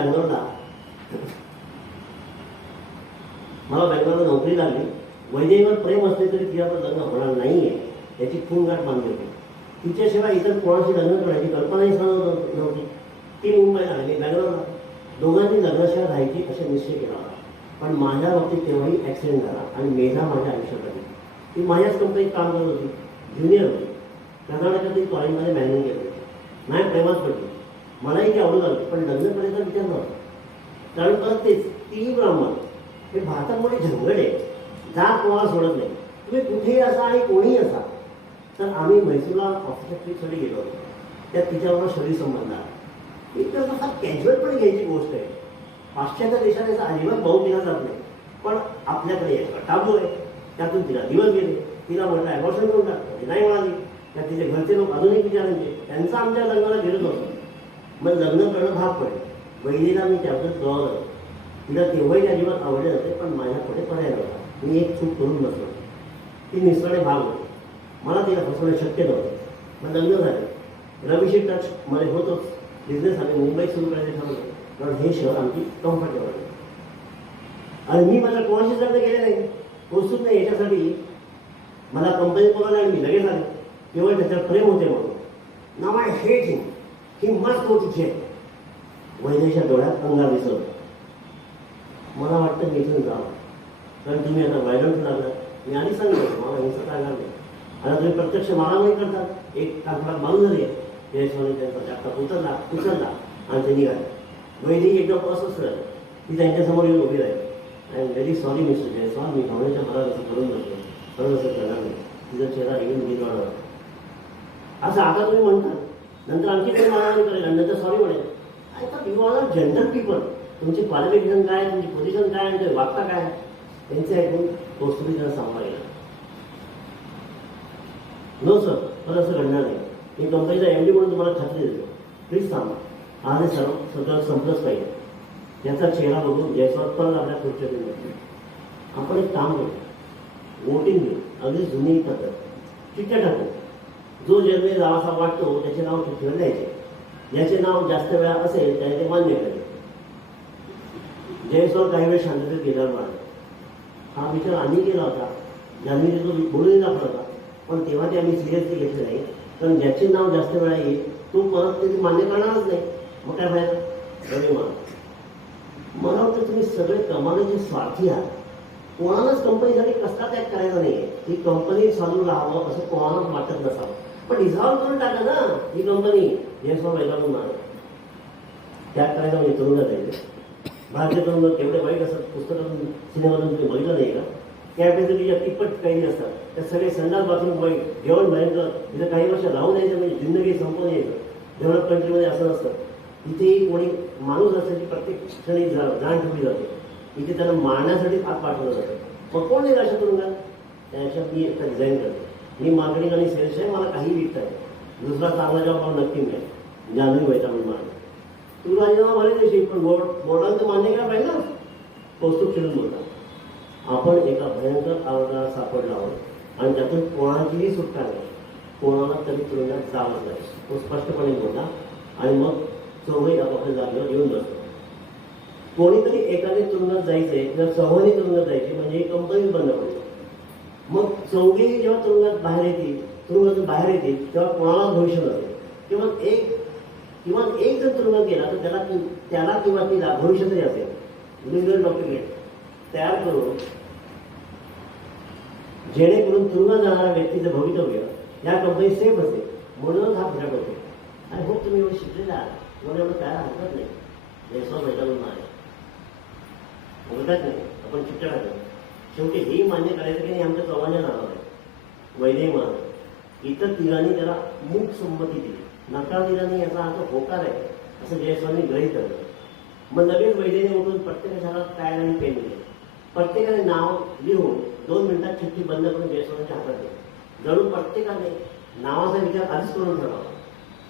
मला बँगलोरला नोकरी लागली. वैदेहीवर प्रेम असले तरी तिच्यावर लग्न होणार नाही आहे याची खूणगाठ मानली होती. तिच्याशिवाय इतर कोणाशी लग्न करण्याची कल्पनाही नव्हती. ती मुंबईला आली, बँगलोरला. दोघांनी लग्नाशिवाय राहायची असे निश्चय केला होता. पण माझ्या बाबतीत तेव्हाही ॲक्सिडेंट झाला आणि मेधा माझ्या आयुष्यात आली. ती माझ्याच कंपनीत काम करत होती. ज्युनियर होती. कर्नाटकातील कॉलेजमध्ये मॅनेजिंग केलं होती. नाही प्रेमात पडली. मलाही ती आवडू लागली. पण लग्न करायचा विचार नव्हता. कारण परत तेच तीही ब्राह्मण. हे भारतामध्ये झंगड आहे. जात कोणाला सोडत नाही. तुम्ही कुठेही असा आणि कोणीही असा. तर आम्ही म्हैसूरला ऑफिसच्या ट्रिपसाठी गेलो होतो. त्यात तिच्याबरोबर शरीर संबंध आला. इतकं फार कॅज्युअलपणे घ्यायची गोष्ट आहे. पाश्चात्य देशात याचा अजिबात भाऊ केला जात नाही. पण आपल्याकडे याचा टाबू आहे. त्यातून तिला दिवस गेले. तिला म्हटलं ॲबॉर्शन करून टाकतो. नाही म्हणाली. त्यात तिचे घरचे लोक अजूनही विचारायचे. त्यांचं आमच्या लग्नाला गेलं नव्हतं. मग लग्न करणं भाग पडेल. वहिनीला मी त्याबद्दल कळवलं. तिला तेव्हाही अजिबात आवडले जाते. पण माझ्या पुढे पर्याय नव्हता. मी एक चूक करून बसलो. ती निसरणे भाग होती. मला तिला फसवणं शक्य नव्हतं. मग लग्न झालं. रवीशी टच मध्ये होतोच. बिझनेस आम्ही मुंबईत सुरू करायचं ठरवलं. कारण हे शहर आमची कम्फर्टेबल आहे. आणि मी माझ्या कोणाशीच लग्न केले नाही. कौस्तुभ नाही याच्यासाठी मला कंपनीत बोलावलं आणि मी लगेच आले. केवळ त्याच्यावर प्रेम होते म्हणून. No I hate him. He must go to jail. वैदेहीच्या डोळ्यात अंगार दिसत. मला वाटतं मी इथून जावं. कारण तुम्ही आता व्हायरंट लागला. मी आधी सांगितलं मला हिंसा लागणार नाही. आता तुम्ही प्रत्यक्ष मारामारी करतात. एक काकडात बांधून झाली आहे. त्याच्यामुळे त्यांचा जागता उचलला आणि ते निघाले. वैदेही एकदम अस्वस्थ राहिली. ती त्यांच्यासमोर येऊन उभी राहिली. I am very sorry mister Jaiswal. मी भावनेच्या भरात असं करून बसलो. खरं असं करणार नाही. तिचा चेहरा एकदम गिरवाळला. असं आता तुम्ही म्हणता. नंतर आणखी काही मारामारी करेल आणि नंतर सॉरी म्हणेल. आता विवाह जनरल पीपल, तुमची क्वालिफिकेशन काय, तुमची पोझिशन काय, आणि वागता काय, त्यांचे ऐकून कौस्तुभी त्यांना सांभाळला. नो सर, मला असं घडणार नाही. मी कंपनीचा एमडी म्हणून तुम्हाला खात्री देतो. प्लीज थांबा. आज हे सर्व सगळं संपलंच पाहिजे. याचा चेहरा बघून जयस्वाल परत आपल्या खुर्च्या घेऊन आपण एक काम करू, वोटिंग घेऊ. अगदी जुनी पद्धत, चिठ्ठ्या टाकू. जो जन्मे जावासा वाटतो त्याचे नाव चिठ्ठीवर द्यायचे. ज्याचे नाव जास्त वेळा असेल त्याने ते मान्य करेल. जयस्वाल काही वेळ शांततेत गेल्यावर मारला. हा विचार आम्ही केला होता, ज्यांनी तो बोलून दाखवला होता, पण तेव्हा ते आम्ही सिरियसली घेतले नाही. कारण ज्याचे नाव जास्त वेळा येईल तो परत ते मान्य करणारच नाही. मग काय बाहेर रवी मला वाटतं तुम्ही सगळे कमालीचे स्वार्थी आहात. कोणालाच कंपनीसाठी कसला त्याग करायचा नाहीये. ही कंपनी चालू राहावं असं कोणालाच वाटत नसावं, पण डिझॉल्व्ह करून टाका ना ही कंपनी. जयस्वाल वैतागून मार त्याग करायचा म्हणजे तरुणात जायचं. भारतीय तरुण तेवढे वाईट असतात. पुस्तकातून सिनेमातून तुम्ही बघितलं नाही का? कॅपॅसिटीच्या तिप्पट काही असतात. त्या सगळे संडास बाथरूम वाईट, जेवण भयंकर. तिथे काही वर्ष राहून यायचं म्हणजे जिंदगी संपवून यायचं. डेव्हलप कंट्रीमध्ये असं नसतं. इथेही कोणी माणूस असेल की प्रत्येक क्षणी जाण ठेवली जाते. इथे त्यांना मारण्यासाठी हात पाठवलं जातं. मग कोण नाही अशा तुरुंगात? त्याच्यात मी एकदा डिझाईन करतो. मी मार्केटिंग आणि सेल्स आहे, मला काही विकत आहे. दुसरा चांगला जॉब मला नक्की मिळेल. जाणून वैतागून मारणार. तू राजीनामा भले देशील, पण बोर्डाला तर मान्य करायला पाहिजे ना. कौस्तुभ चिडून बोलता. आपण एका भयंकर आवाजाला सापडला आहोत आणि त्यातून कोणाचीही सुटका नाही. कोणाला तरी तुरुंगात जावंच नाही. तो स्पष्टपणे बोलला आणि मग चौघही आपापल्या जागेवर येऊन बसतो. कोणीतरी एकाने तुरुंगात जायचंय किंवा चौघांनी तुरुंगात जायचे म्हणजे कंपनीच बंद पडली. मग चौघेही जेव्हा तुरुंगातून बाहेर येतील तेव्हा कोणाला भविष्य नसेल. किंवा एक जर तुरुंगात गेला तर त्याला किंवा तिला भविष्य तरी असेल. लिगल डॉक्युमेंट तयार करून जेणेकरून तुरुंगात जाणाऱ्या व्यक्तीचं भवितव्य या कंपनीत सेफ असेल. म्हणूनच हा फिरक होतो. आणि हो तुम्ही एवढं शिकलेला आहात, तुम्हाला एवढं काय हरकत नाही. जयस्वाल वैतागून नाही बोलतात नाही. आपण चिठ्ठ्या टाकतो. शेवटी हे मान्य करायचं की नाही आमच्या चव्हाण्या नावावर आहे. वैदेही मान इतर तिघांनी त्याला मूक संमती दिली. नकार दिला नाही याचा अर्थ होकार आहे असं जयस्वालनी गृहीत धरलं. मग लगेच वैदेने उठून प्रत्येकाच्या हातात पॅड आणि पेन दिले. प्रत्येकाने नाव लिहून 2 मिनिटात चिठ्ठी बंद करून जयस्वालच्या हातात दिली. जणू प्रत्येकाने नावाचा विचार आधीच करून ठरवला.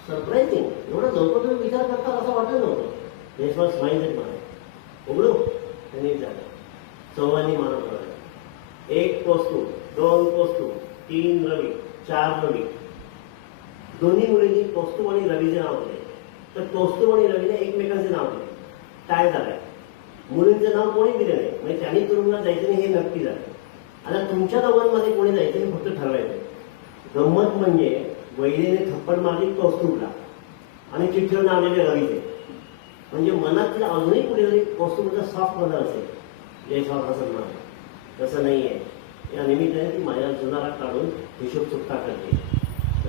सरप्राईजिंग, एवढं लवकर तुम्ही विचार करता असं वाटलं नव्हतं. जयस्वाल स्माईल देत म्हणाले. उघडू त्यांनी विचारलं. चव्हाणी मानव करायला. 1 कौस्तुभ, 2 कौस्तुभ, 3 रवी, 4 रवी. दोन्ही मुलींनी कौस्तुभ आणि रवीचे नाव दिले. तर कौस्तुभ आणि रवीने एकमेकांचे नाव दिले. काय झालंय? मुलींचं नाव कोणी दिले नाही. म्हणजे त्यांनी तुरुंगात जायचं नाही हे नक्की झालं. आता तुमच्या दोघांमध्ये कोणी जायचं हे फक्त ठरवायचं. गंमत म्हणजे वैदेने थप्पड मारली कौस्तुभला आणि चिठ्ठीवर नाव दिले रवीचे. म्हणजे मनात तिला अजूनही कुठेतरी कौस्तुभचा सॉफ्ट मनात असेल. जयस्वाल हसन म्हणाले. तसं नाही आहे. या निमित्ताने ती माझ्या जुनारात काढून हिशोब चुकता करते.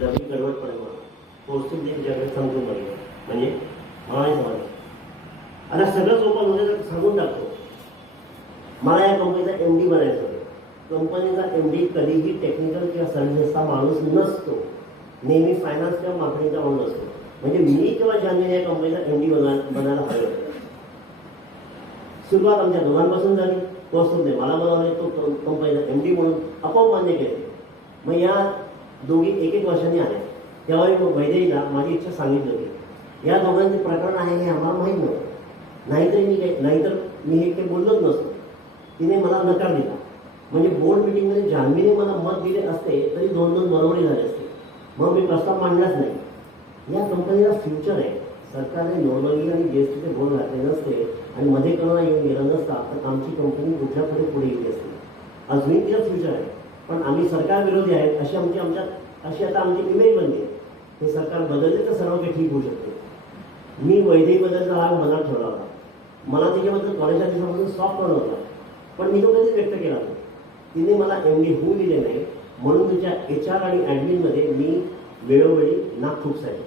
रवी गडबडपणे म्हणा. कौस्तुभ जगात समजून बघितलं. म्हणजे मला समजलं. आता सगळं सोपं म्हणजे सांगून टाकतो. मला या कंपनीचा एमडी बनायचं होतं. कंपनीचा एमडी कधीही टेक्निकल किंवा सर्व्हिसेसचा माणूस नसतो. नेहमी फायनान्स किंवा मार्केटिंगचा माणूस असतो. म्हणजे मी किंवा ज्यांनी या कंपनीचा एमडी बनायला हवे होते. सुरुवात आमच्या दोघांपासून झाली. कौस्तुभने मला बोलावले. तो कंपनीचा एमडी म्हणून आपोआप मान्य केले. मग या दोघी 1-1 वर्षांनी आल्या. तेव्हा मग वैदेहीला माझी इच्छा सांगितली होती. या दोघांचे प्रकरण आहे हे आम्हाला माहीत नव्हतं. नाहीतर मी हे काही बोललोच नसतो. तिने मला नकार दिला. म्हणजे बोर्ड मिटिंगमध्ये जान्हवीने मला मत दिले असते तरी 2-2 बरोबरी झाले असते. मग मी प्रस्ताव मांडलाच नाही. या कंपनीला फ्युचर आहे. सरकारने नॉर्मली आणि जीएसटीचे बोर्ड घातले नसते आणि मध्ये करोना येऊन गेला नसता तर आमची कंपनी कुठल्या पुढे गेली असते. अजूनही तिला फ्युचर आहे. पण आम्ही सरकार विरोधी आहेत अशी आता आमची इमेज बनली. हे सरकार बदलले तर सर्व काही ठीक होऊ शकते. मी वैदेहीबद्दलचा राग मनात ठेवला होता. मला तिच्याबद्दल कॉलेजच्या दिवसापासून सॉफ्ट पण होता. पण मी तो कधीच व्यक्त केला नाही. तिने मला एमडी होऊ दिले नाही. म्हणून तिच्या HR आणि ॲडमिनमध्ये मी वेळोवेळी नाक खुपसायचो.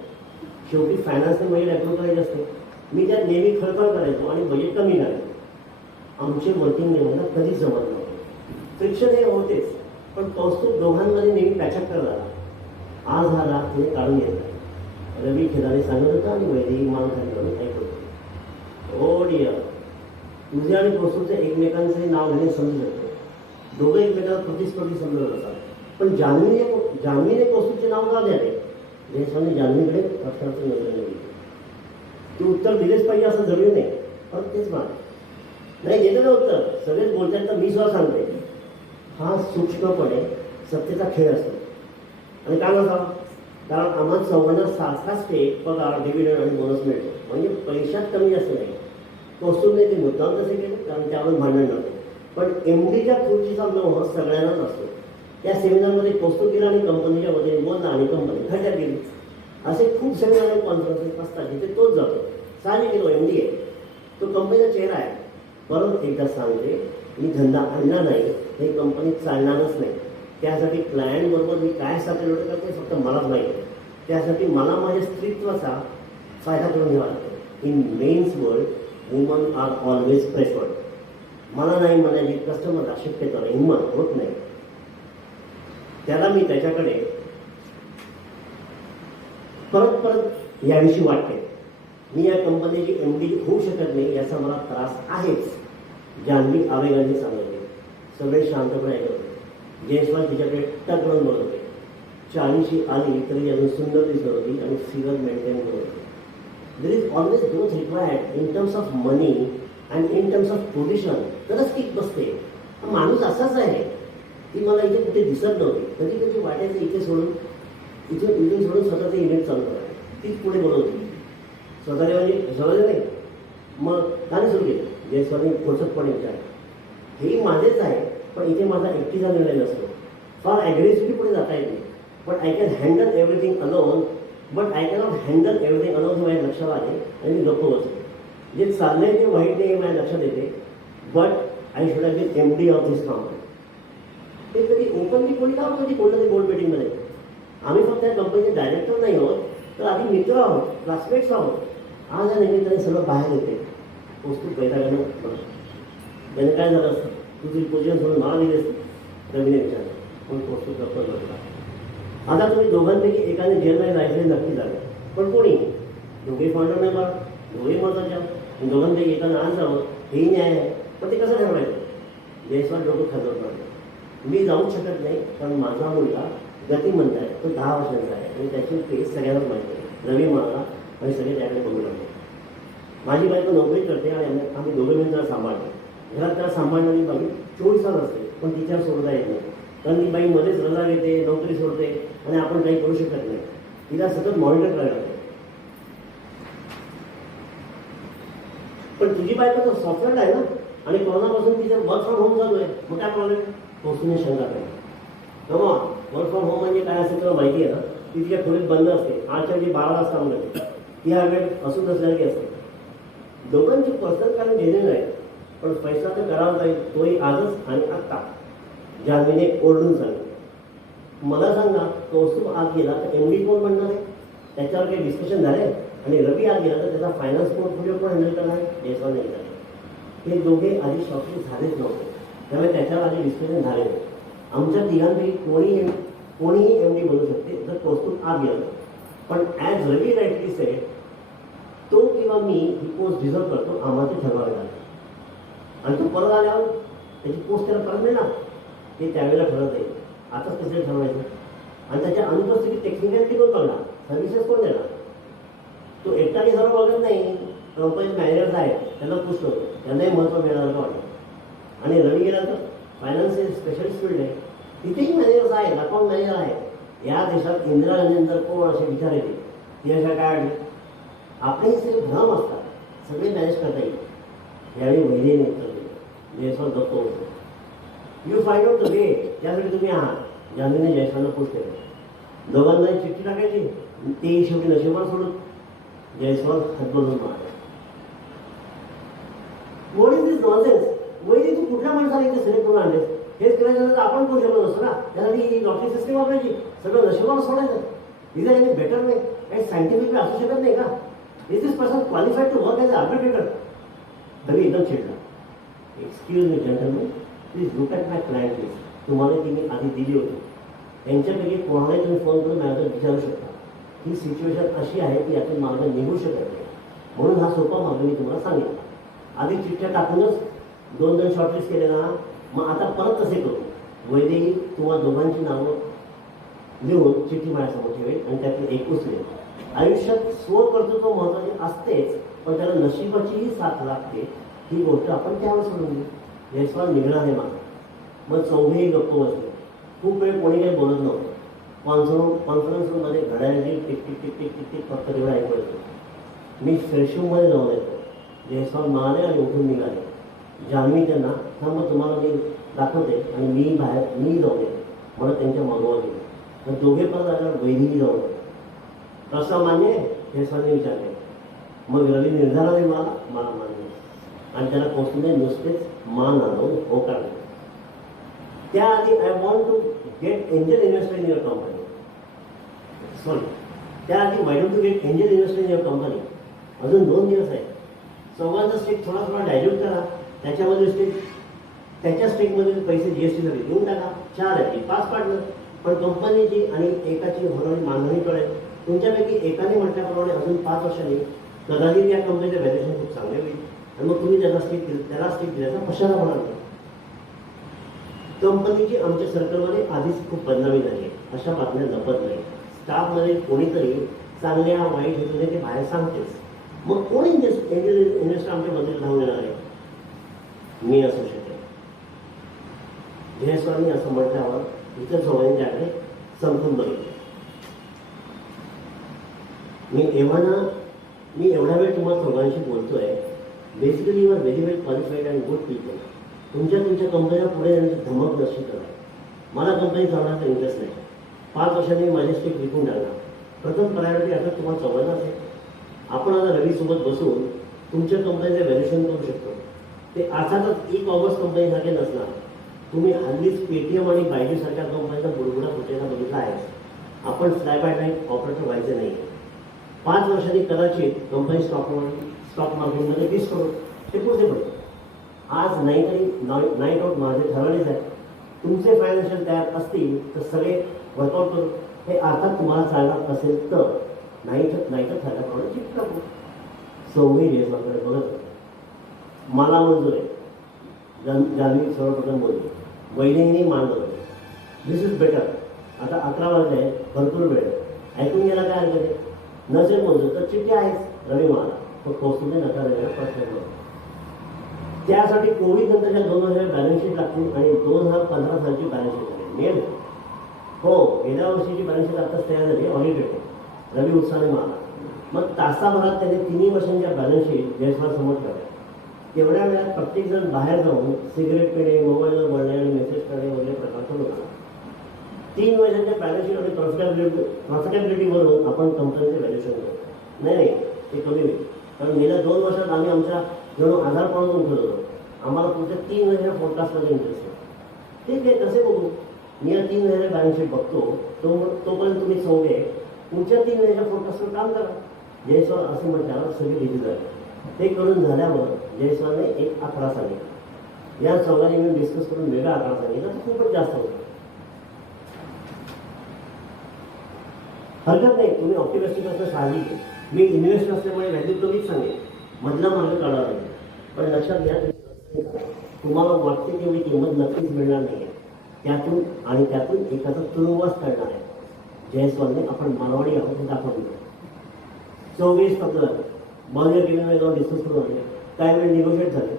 शेवटी फायनान्सने महिल अप्रूव्ह करायचे असते. मी त्यात नेहमी खळखळ करायचो आणि बजेट कमी करायचो. आमचे वर्किंग लेवलला कधीच जमत नव्हते. फ्रिक्शन हे होतेच. पण कौस्तुभ दोघांमध्ये नेहमी पॅचअप करत आला. आज हा राग तिने काढून घेतला. रवी खेदाने सांगत होता आणि वैदेही मान खाली करून ऐकत होती. क्लिअर. तुझे आणि कौस्तुभचे एकमेकांचे नाव घेणे समजू शकतो. दोघं एकमेकांना प्रतिस्पर्धी समजत असतात. पण जान्हवीने कौस्तुभचे नाव का द्यावे? जयस्वालने जान्हवीकडे प्रश्नाचं निर्णय दिले. तू उत्तर दिलेच पाहिजे असं जरुरी नाही. पण तेच मान नाही गेलं ना उत्तर. सगळेच बोलतात तर मी सुद्धा सांगते, हा सूक्ष्मपणे सत्तेचा खेळ असतो. आणि काय म्हणता, कारण आम्हाला चौघांना सारखा स्टेट पगार, डिव्हिडंड आणि बोनस मिळतो. म्हणजे पैशात कमी जास्त नाही. कौस्तुभने ते मुद्दाम तसे केले कारण त्यावर भांडण नव्हते. पण एमडीच्या खुर्चीचा मोह सगळ्यांनाच असतो. त्या सेमिनारमध्ये कौस्तुभीला आणि कंपनीच्या वतीने बोलला आणि कंपनी खड्ड्यात गेली. असे खूप सेमिनार आणि कॉन्फरन्सेस असतात जिथे तोच जातो. साहजिक गेलो एमडी आहे, तो कंपनीचा चेहरा आहे. परत एकदा सांगते, मी धंदा आणला नाही हे कंपनीत चालणारच नाही. त्यासाठी क्लायंट बरोबर मी काय साखर करते फक्त मलाच माहिती आहे. त्यासाठी मला माझ्या स्त्रीत्वाचा फायदा करून घ्यावा लागतो. In men's world woman are always preferred. मला नाही म्हणायची कस्टमरला शक्यतो हिंमत होत नाही. त्याला मी त्याच्याकडे परत याविषयी वाटते. मी या कंपनीची एमडी होऊ शकत नाही याचा मला त्रास आहेच. जान्हवी आवेगाने सांगते. सगळे शांतपणे ऐकत होते. जयस्वाल तिच्याकडे टकळून बघत होते. 40शी आली तरी अजून सुंदर दिसत होती आणि फिगर मेंटेन करत होती. There is always growth required in terms of money and in terms of position. तरच ती बसते. माणूस असाच आहे. ती मला इथे कुठे दिसत नव्हती. कधी कधी वाटायचं इथे सोडून इथून सोडून स्वतःचं युनिट चालू करायचं. तीच पुढे बोलत होती. स्वतःच्या म्हणजे स्वतःचं नाही. मग गाणे सुरू केलं. जयस्वालने खोचतपणे विचारलं, हेही माझेच आहे पण इथे माझा एकटीचा निर्णय नसतो. फार ॲग्रेसिव्हली पुढे जाता येते. But I can handle everything alone. But I cannot handle everything alone हे माझ्या लक्षात आले आणि मी गप्प बसले. जे चाललंय ते वाईट नाही हे माझ्या लक्षात येते. But I should have been MD of this company. ते कधी ओपनली कोणी का कधी बोललं ते बोर्ड मीटिंगमध्ये. आम्ही फक्त त्या कंपनीचे डायरेक्टर नाही आहोत, तर आधी मित्र आहोत, क्लासमेट्स आहोत. आज या निमित्ताने सगळं बाहेर येते. कौस्तुभ वैतागानं त्याने काय झालं असतं, तुझी पोझिशन सोडून मला दिली असते. रवीने विचारलं. पण कौस्तुभ गप्प बसला. आता तुम्ही दोघांपैकी एकाने जेलमध्ये जायचं नक्की झालं. पण कोणी? दोघेही फाउंडर नाही मला, दोघेही महत्वाच्या. दोघांपैकी एकानं आज जावं हेही न्याय आहे. पण ते कसं ठरवायचं? जयस्वाल डोकं खाजवत नाही. मी जाऊच शकत नाही कारण माझा मुलगा गतिमंत आहे. तो 10 वर्षांचा आहे आणि त्याची केस सगळ्यांनाच माहिती आहे. रवी मला आणि सगळे त्याकडे बघू लागले. माझी बायको नोकरी करते आणि आम्ही दोघं मिळून त्याला सांभाळतो. घरात त्याला सांभाळणारी बाई 24 तास असते पण तिच्यावर सोडता येत नाही. कारण ती बाई मध्येच रजा घेते, नोकरी सोडते आणि आपण काही करू शकत नाही. तिला सतत मॉनिटर करायला लागते. पण तुझी बायको तर सॉफ्टवेअर आहे ना आणि कोरोनापासून तिचं वर्क फ्रॉम होम चालू आहे. मग काय प्रॉब्लेम? कौस्तुभने शंका केली. तेव्हा वर्क फ्रॉम होम म्हणजे काय असेल तुला माहिती आहे ना? ती तिच्या खोलीत बंद असते. 8च्या वेळी 12 तास काम करते. ती हा वेळ असून असल्याने असते. दोघांची पर्सनल कारण गेलेलं आहे पण पैसा तर करावा जाईल, तोही आजच आणि आत्ता. जान्हवीने ओरडून सांगितलं. मला सांगा, कौस्तुभ आत गेला तर एमडी कोण बनणार आहे? त्याच्यावर काही डिस्कशन झाले? आणि रवी आत गेला तर त्याचा फायनान्स पोर्टफोलिओ कोण हँडल करणार आहे? जयस्वाल नाही झाले. हे दोघे आधी शॉकिंग झालेच नव्हते. त्यामुळे त्याच्यावर आधी डिस्कशन झाले नाही. आमच्या तिघांपैकी कोणीही एमडी बनू शकते जर कौस्तुभ आत गेला. पण ॲज रवी राईटली सेड, तो किंवा मी ही पोस्ट डिझर्व करतो. आम्हाला ते ठरवावे लागेल. आणि तो परत आल्यावर त्याची पोस्ट त्याला परत नाही ना, ते त्यावेळेला ठरवता येईल. आताच कसं ठरवायचं? आणि त्याच्या अनुपस्थितीत टेक्निकॅलिटी कोण बघणार? सर्व्हिसेस कोण देणार? तो एकटाने सर्व बघत नाही. कंपनीचे मॅनेजर्स आहेत, त्यांना पुश करतो. त्यांनाही महत्त्व मिळालं वाटतं. आणि रवी गेला तर फायनान्स हे स्पेशलिस्ट फील्ड आहे. तिथेही मॅनेजर्स आहेत, अकाउंट मॅनेजर आहेत. या देशात इंदिरा गांधीनंतर कोण असे विचार येते ती अशा काय अडली? आपलेही सगळे भ्रम असतात, सगळे मॅनेज करता येईल. यावेळी वैद्यने उत्तर दिलं. जयस्वाल गप्प होतो. You find out the way. त्यासाठी तुम्ही आहात. जान्हवीने जयस्वालला पुश केलं. दोघांनाही चिठ्ठी टाकायची, तेही शेवटी नशिबाला सोडून. जयस्वाल हतबलून मारला. What is this nonsense? Vaidya तू कुठल्या माणसाला इथे सिलेक्ट करून आणलेस? हेच करायचं तर आपण करू शकत नसतो ना. त्यासाठी लॉटरी सिस्टम वापरायची, सगळं नशिबाला सोडायचं. Is that any better way? काही सायंटिफिक असू शकत नाही का? Is this person qualified to work as a arbitrator? Ravi एकदम चिडला. Excuse me gentleman, please look at my client list. तुम्हाला ती मी आधी दिली होती. त्यांच्यापैकी कोणालाही तुम्ही फोन करून माझ्याकडे विचारू शकता. ही सिच्युएशन अशी आहे की यातून मार्ग निघू शकत नाही. म्हणून हा सोपा मार्ग मी तुम्हाला सांगितला. आधी चिठ्ठ्या टाकूनच दोन दोन शॉर्टलिस्ट केले ना, मग आता परत तसे करू. वैदेही तुम्हाला दोघांची नावं लिहून चिठ्ठी माझ्यासमोर ठेवेल आणि त्यातली एक उचलेल. आयुष्यात स्वकर्तृत्व महत्वाचे असतेच, पण त्याला नशिबाचीही साथ लागते. ही गोष्ट आपण त्यावर सोडून देऊ. जयस्वाल निघणार आहे माझा. मग चौघेही गप्प बसले. खूप वेळ कोणी काही बोलत नव्हतं. कॉन्फरन्स रूममध्ये घड्याळाची tick tick tick tick tick tick फक्त तेवढं ऐकू येतो. मी फ्रेशरूममध्ये जाऊन येतो. जयस्वाल म्हणाले आणि उठून निघाले. जान्हवी त्यांना थांब तुम्हाला मी दाखवते आणि मी जाऊन येते म्हणून त्यांच्या मागोवा गेले. तर दोघे परत आल्यावर वैदेही जाऊन येते. कसं मान्य आहे? जयस्वालने विचारले. मग रवी निर्धाराने मला मान्य आणि त्याला पोचले नुसतेच मान आणून होकार दिले. त्याआधी I want to get angel investor in your company. Sorry, त्याआधी why don't to get angel investor in your company. अजून 2 दिवस आहे. चौघांचा स्टेक थोडा थोडा डायल्यूट करा. त्याच्यामध्ये स्टेक त्याच्या स्टेकमधील पैसे जीएसटीसाठी देऊन टाका. 4 आहे 5 पाडलं. पण कंपनीची आणि एकाची हरवणी मानधनी कळेल. तुमच्यापैकी एकाने म्हटल्याप्रमाणे अजून 5 वर्षांनी कदाचित या कंपनीचे व्हॅल्युएशन खूप चांगले होईल आणि मग तुम्ही त्याला स्टेक दिल्याचा कशाला म्हणाल. कंपनीची आमच्या सर्कलमध्ये आधीच खूप बदनामी झाली आहे. अशा बातम्या लपत नाही. स्टाफमध्ये कोणीतरी चांगल्या वाईट हेतूने ते बाहेर सांगतेच. मग कोणी इन्व्हेस्टर आमच्या बद्दल धावून येणार आहे? मी असू शकेल. जयस्वामी असं म्हटल्यावर इतर चौघांच्याकडे संपून बघितले. मी एवढा वेळ तुम्हाला चौघांशी बोलतोय. Basically you are very well qualified and good people. तुमच्या कंपनीला पुढे जाण्याची धमक नक्की करा. मला कंपनी चालवण्याचा इंटरेस्ट नाही. 5 वर्षांनी माझे स्टेक विकून टाकणार. प्रथम प्रायोरिटी आता तुम्हाला चौघांना असेल. आपण आता रवीसोबत बसून तुमच्या कंपनीचे व्हॅल्युएशन करू शकतो. ते अर्थातच ई कॉमर्स कंपनीसारखे नसणार. तुम्ही हल्लीच पेटीएम आणि बायजू सारख्या कंपनीचा बुडबुडा फुटायला बघितला आहे. आपण फ्लाय बाय नाईट ऑपरेटर व्हायचे नाही. 5 वर्षांनी कदाचित कंपनी स्टॉक मार्केटमध्ये 20 करोड ते पुढचे पडेल. आज नाईट आउट माझे ठरवलेच आहे. तुमचे फायनान्शियल तयार असतील तर सगळे वर्कआउट करू. हे अर्थात तुम्हाला चालणार असेल तर नाही तर ठरल्याप्रमाणे चिठ्ठी टाकू. चौघे जयस्वालकडे बघत होते. मला मंजूर आहे. जान्हवी सर्वप्रथम बोलली. वैदेहीने मान बघते. दिस इज बेटर. आता 11 वाजले आहे. भरपूर वेळ ऐकून घ्यायला काय हरकत आहे? नसेल मंजूर तर चिठ्ठी आहेच. रवी म्हणाला. तो पोचून नकार देण्याला प्रश्न नव्हता. त्यासाठी कोविड नंतरच्या 2 वर्षाची बॅलन्स शीट लागतील आणि 2015 सालची बॅलन्स शीट लागेल. मिळेल? हो, गेल्या वर्षीची बॅलन्स शीट आताच तयार झाली. ऑडिटेड आहे. रवी उत्साहाने मारला. मग तासाभरात त्याने 3 वर्षांच्या बॅलन्स शीट जयस्वाल समोर ठेवल्या. तेवढ्या वेळात प्रत्येकजण बाहेर जाऊन सिगरेट पिणे, मोबाईलवर बोलणे आणि मेसेज करणे वगैरे प्रकार चालू होता. 3 वर्षांच्या बॅलन्स शीट आणि प्रॉफिटेबिलिटीवरून आपण कंपनीचे व्हॅल्युएशन करतो. नाही, ते कमी होईल. कारण गेल्या 2 वर्षात आम्ही आमच्या जणू आधार पाळून ठेवत होतो. आम्हाला पुढच्या 3 वर्षाच्या फोरकास्टमध्ये इंटरेस्ट आहे. ठीक आहे, तसे बघू. मी या 3 वर्षाच्या बॅलन्स शीट बघतो. तोपर्यंत तुम्ही चौघे पुढच्या 3 वर्षाच्या फोरकास्टवर काम करा. जयस्वाल असे म्हटल्यावर सगळे बिझी झाले. ते करून झाल्यावर जयस्वालने एक आकडा सांगितला. या चौघांनी मी डिस्कस करून वेगळा आकडा सांगितला तर खूपच जास्त होता. हरकत नाही, तुम्ही ऑप्टिमिस्टिक असणं साहजिक आहे. मी इन्व्हेस्टर असल्यामुळे व्हॅल्यू कमीच सांगेल. मधला मार्ग काढावा लागेल. पण लक्षात घ्या, तुम्हाला वाटते तेवढी किंमत नक्कीच मिळणार नाही. त्यातून एकाचा तुरुंगवास करणार आहे. जयस्वालने आपण मारवाडी आहोत हे दाखवून दिलं. 24 फक्त बाजूला गेल्यामुळे जाऊन डिस्कस करून आले. काही वेळ निगोशिएट झाले.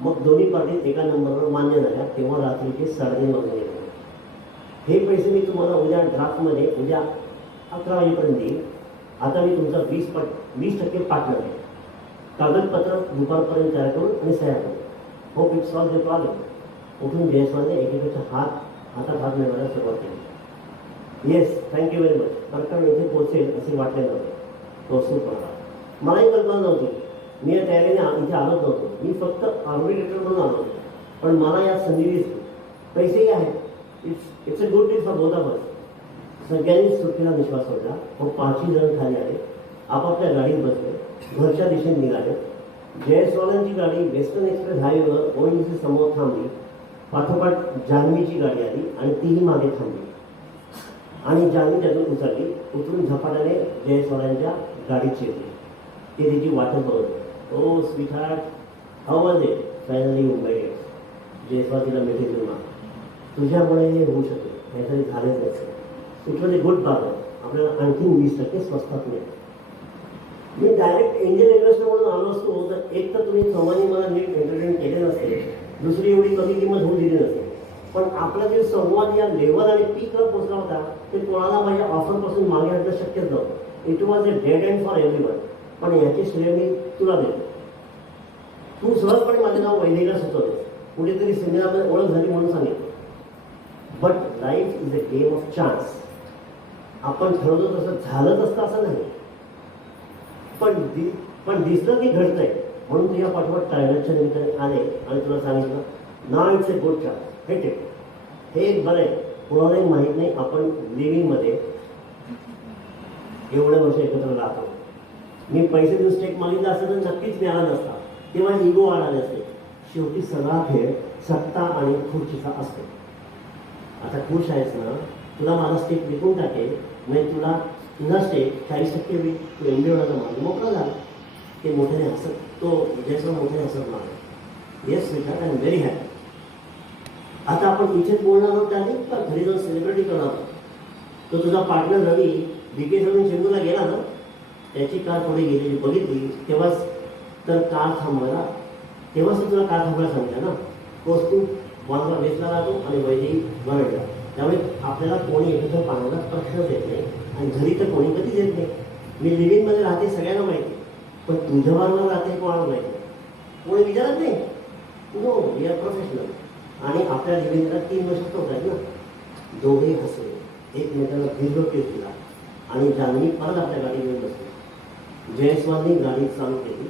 मग दोन्ही पार्टी एका नंबरवर मान्य झाल्या. तेव्हा रात्रीचे 3:30 वाजले. हे पैसे मी तुम्हाला उद्या ड्राफ्टमध्ये उद्या 11 वाजेपर्यंत देईल. आता मी तुमचा 20% पार्टनर आहे. कागदपत्र दुपारपर्यंत तयार करून आणि सह्या करू. Hope it solve the problem. उठून जयस्वालने एकेकाच्या हातात हात मिळवायला सुरुवात केली. Yes, thank you very much. प्रकरण येथे पोहोचेल असे वाटले नव्हते. तो सुख म्हणाला. मलाही कल्पना नव्हती. मी या तयारीने इथे आलोच नव्हतो. मी फक्त आर्बिट्रेटर म्हणून आलो. पण मला यात संधी दिसली. पैसेही आहेत. It's a good deal for both of us. सगळ्यांनी सुट्टीला विश्वास सोडला. मग 5 जण खाली आले. आपापल्या गाडीत बसले. घरच्या दिशेने निघाले. जयस्वालांची गाडी वेस्टर्न एक्सप्रेस हायवेवर ओएनजीसी समोर थांबली. पाठोपाठ जान्हवीची गाडी आली आणि तीही मागे थांबली. आणि जान्हवी त्यातून उतरून झपाट्याने जयस्वालांच्या गाडीत शिरली. ते तिची वाटत बघत. Oh sweetheart, how was it finally Mumbai जयस्वातीला मिठी देऊन तुझ्यामुळे हे होऊ शकेल, काहीतरी झालंच नाही. इट वॉज ए गुड बाजार. आपल्याला आणखी 20% स्वस्तात मिळेल. मी डायरेक्ट एंजल इन्व्हेस्टर म्हणून आलो असतो तर एक तर तुम्ही संवादी मला नीट एंटरटेन केले नसते, दुसरी एवढी कमी किंमत होऊन दिली नसते. पण आपला जे संवाद या लेवल आणि पीकला पोचला होता ते कोणाला माझ्या ऑफरपासून मागे हटणं शक्यच नव्हतं. It was a dead end for everyone. पण याची श्रेय मी तुला देतो. तू सहजपणे माझे नाव वैदिकला सुचवले, कुठेतरी सेमिनारमध्ये ओळख झाली म्हणून सांगितलं. But life is a game of chance. आपण ठरवतो तसं झालंच असतं असं नाही. पण दिसलं की घडतंय म्हणून तुझ्या पाठोपाठ टाळण्याच्या निमित्ताने आले आणि तुला सांगितलं नाव इट्स ए गुड चान्स. हे एक बरं आहे. कोणालाही माहीत नाही आपण लिव्हिंगमध्ये एवढ्या वर्ष एकत्र राहतो. मी पैसे देऊन स्टेक मागितला असतं तर नक्कीच मिळाला नसता. तेव्हा इगो वाढाले असते. शेवटी सगळा खेळ सत्ता आणि खुर्चीचा असतो. आता खुश आहेस ना, तुला माझा स्टेक विकून टाकेल म्हणजे तुझा स्टेक 40% होईल. तू MBA होण्याचा मार्ग मोकळा झाला. ते मोठ्याने हसत तो जयस्वाल मोठ्याने हसत मारला. येस स्वीकार आय एम व्हेरी हॅपी. आता आपण इथेच बोलणार आहोत त्याने का घरी जाऊन सेलिब्रिटी करणार आहोत. तो तुझा पार्टनर रवी BK सोडून चेंबूरला गेला ना, त्याची कार पुढे गेलेली बघितली तेव्हाच तर कार थांबवायला तुला कार थांबवायला सांगितलं ना. तोच तू बांधवा वेचला राहतो आणि वैदिक वरडला. त्यामुळे आपल्याला कोणी एकत्र पाहण्याचा प्रश्नच येत नाही आणि घरी तर कोणी कधीच येत नाही. मी लिव्हिंगमध्ये राहते सगळ्यांना माहिती, पण तुझ्याबरोबर राहते कोणाला माहिती कोणी विचारत नाही. No we are professional. आणि आपल्या लिव्हिंगला 3 वर्षात होत आहेत ना. दोघेही हसले, एकमेकांना दीर्घ केस दिला आणि जानवी परत आपल्या गाडी घेऊन बसली. जयस्वालनी गाडी चालू केली,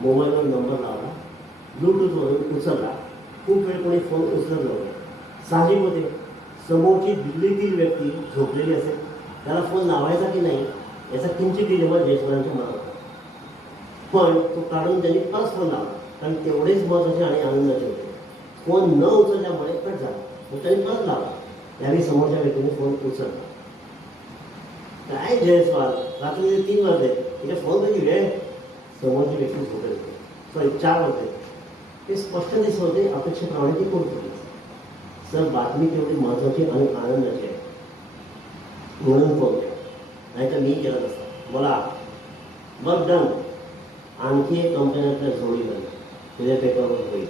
मोबाईलवर नंबर लावला, ब्लूटूथवरून उचलला. खूप वेळ कोणी फोन उचलत नव्हते. साहजिक होते, समोरची दिल्लीतील व्यक्ती झोपलेली असेल, त्याला फोन लावायचा की नाही याचा किंचित दिलेवा जयस्वालांच्या मनात होता. पण तो काढून त्यांनी परत फोन लावला, कारण तेवढेच महत्त्वाचे आणि आनंदाचे होते. फोन न उचलल्यामुळे कट झाला. मग त्यांनी परत लावला. त्यावेळी समोरच्या व्यक्तीने फोन उचलला. काय जयस्वाल, रात्री 3 वाजले, तिच्या फोन कधी वेळ. समोरची व्यक्ती झोपेल होते. सॉरी 4 वाजले. ते स्पष्ट दिसत होते अपेक्षेप्रमाणे ती कोण होती. सर बातमी तेवढी महत्त्वाची आणि आनंदाची आहे म्हणून फोन केला, नाही तर मी केला नसता. मला बघ डन, आणखी एक कंपन्यातल्या जोडी बनली, तुझ्या पेपरवर होईल.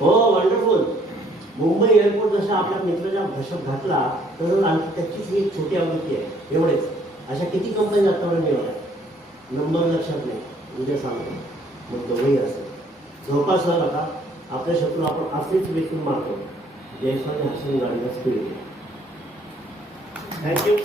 हो वंडरफुल. मुंबई एअरपोर्ट जसा आपल्या मित्राच्या घशात घातला तसंच आणखी त्याचीच एक छोटी आवृत्ती आहे. एवढेच. अशा किती कंपनी आतापर्यंत निवडल्या, नंबर लक्षात नाही, उद्या सांगतो. मग दोघेही असेल. झोपास न नका. आपल्या शत्रू आपण असेच वेचून मारतो. जयस्वालने हसून गाडीला स्पीड दिली. थँक्यू.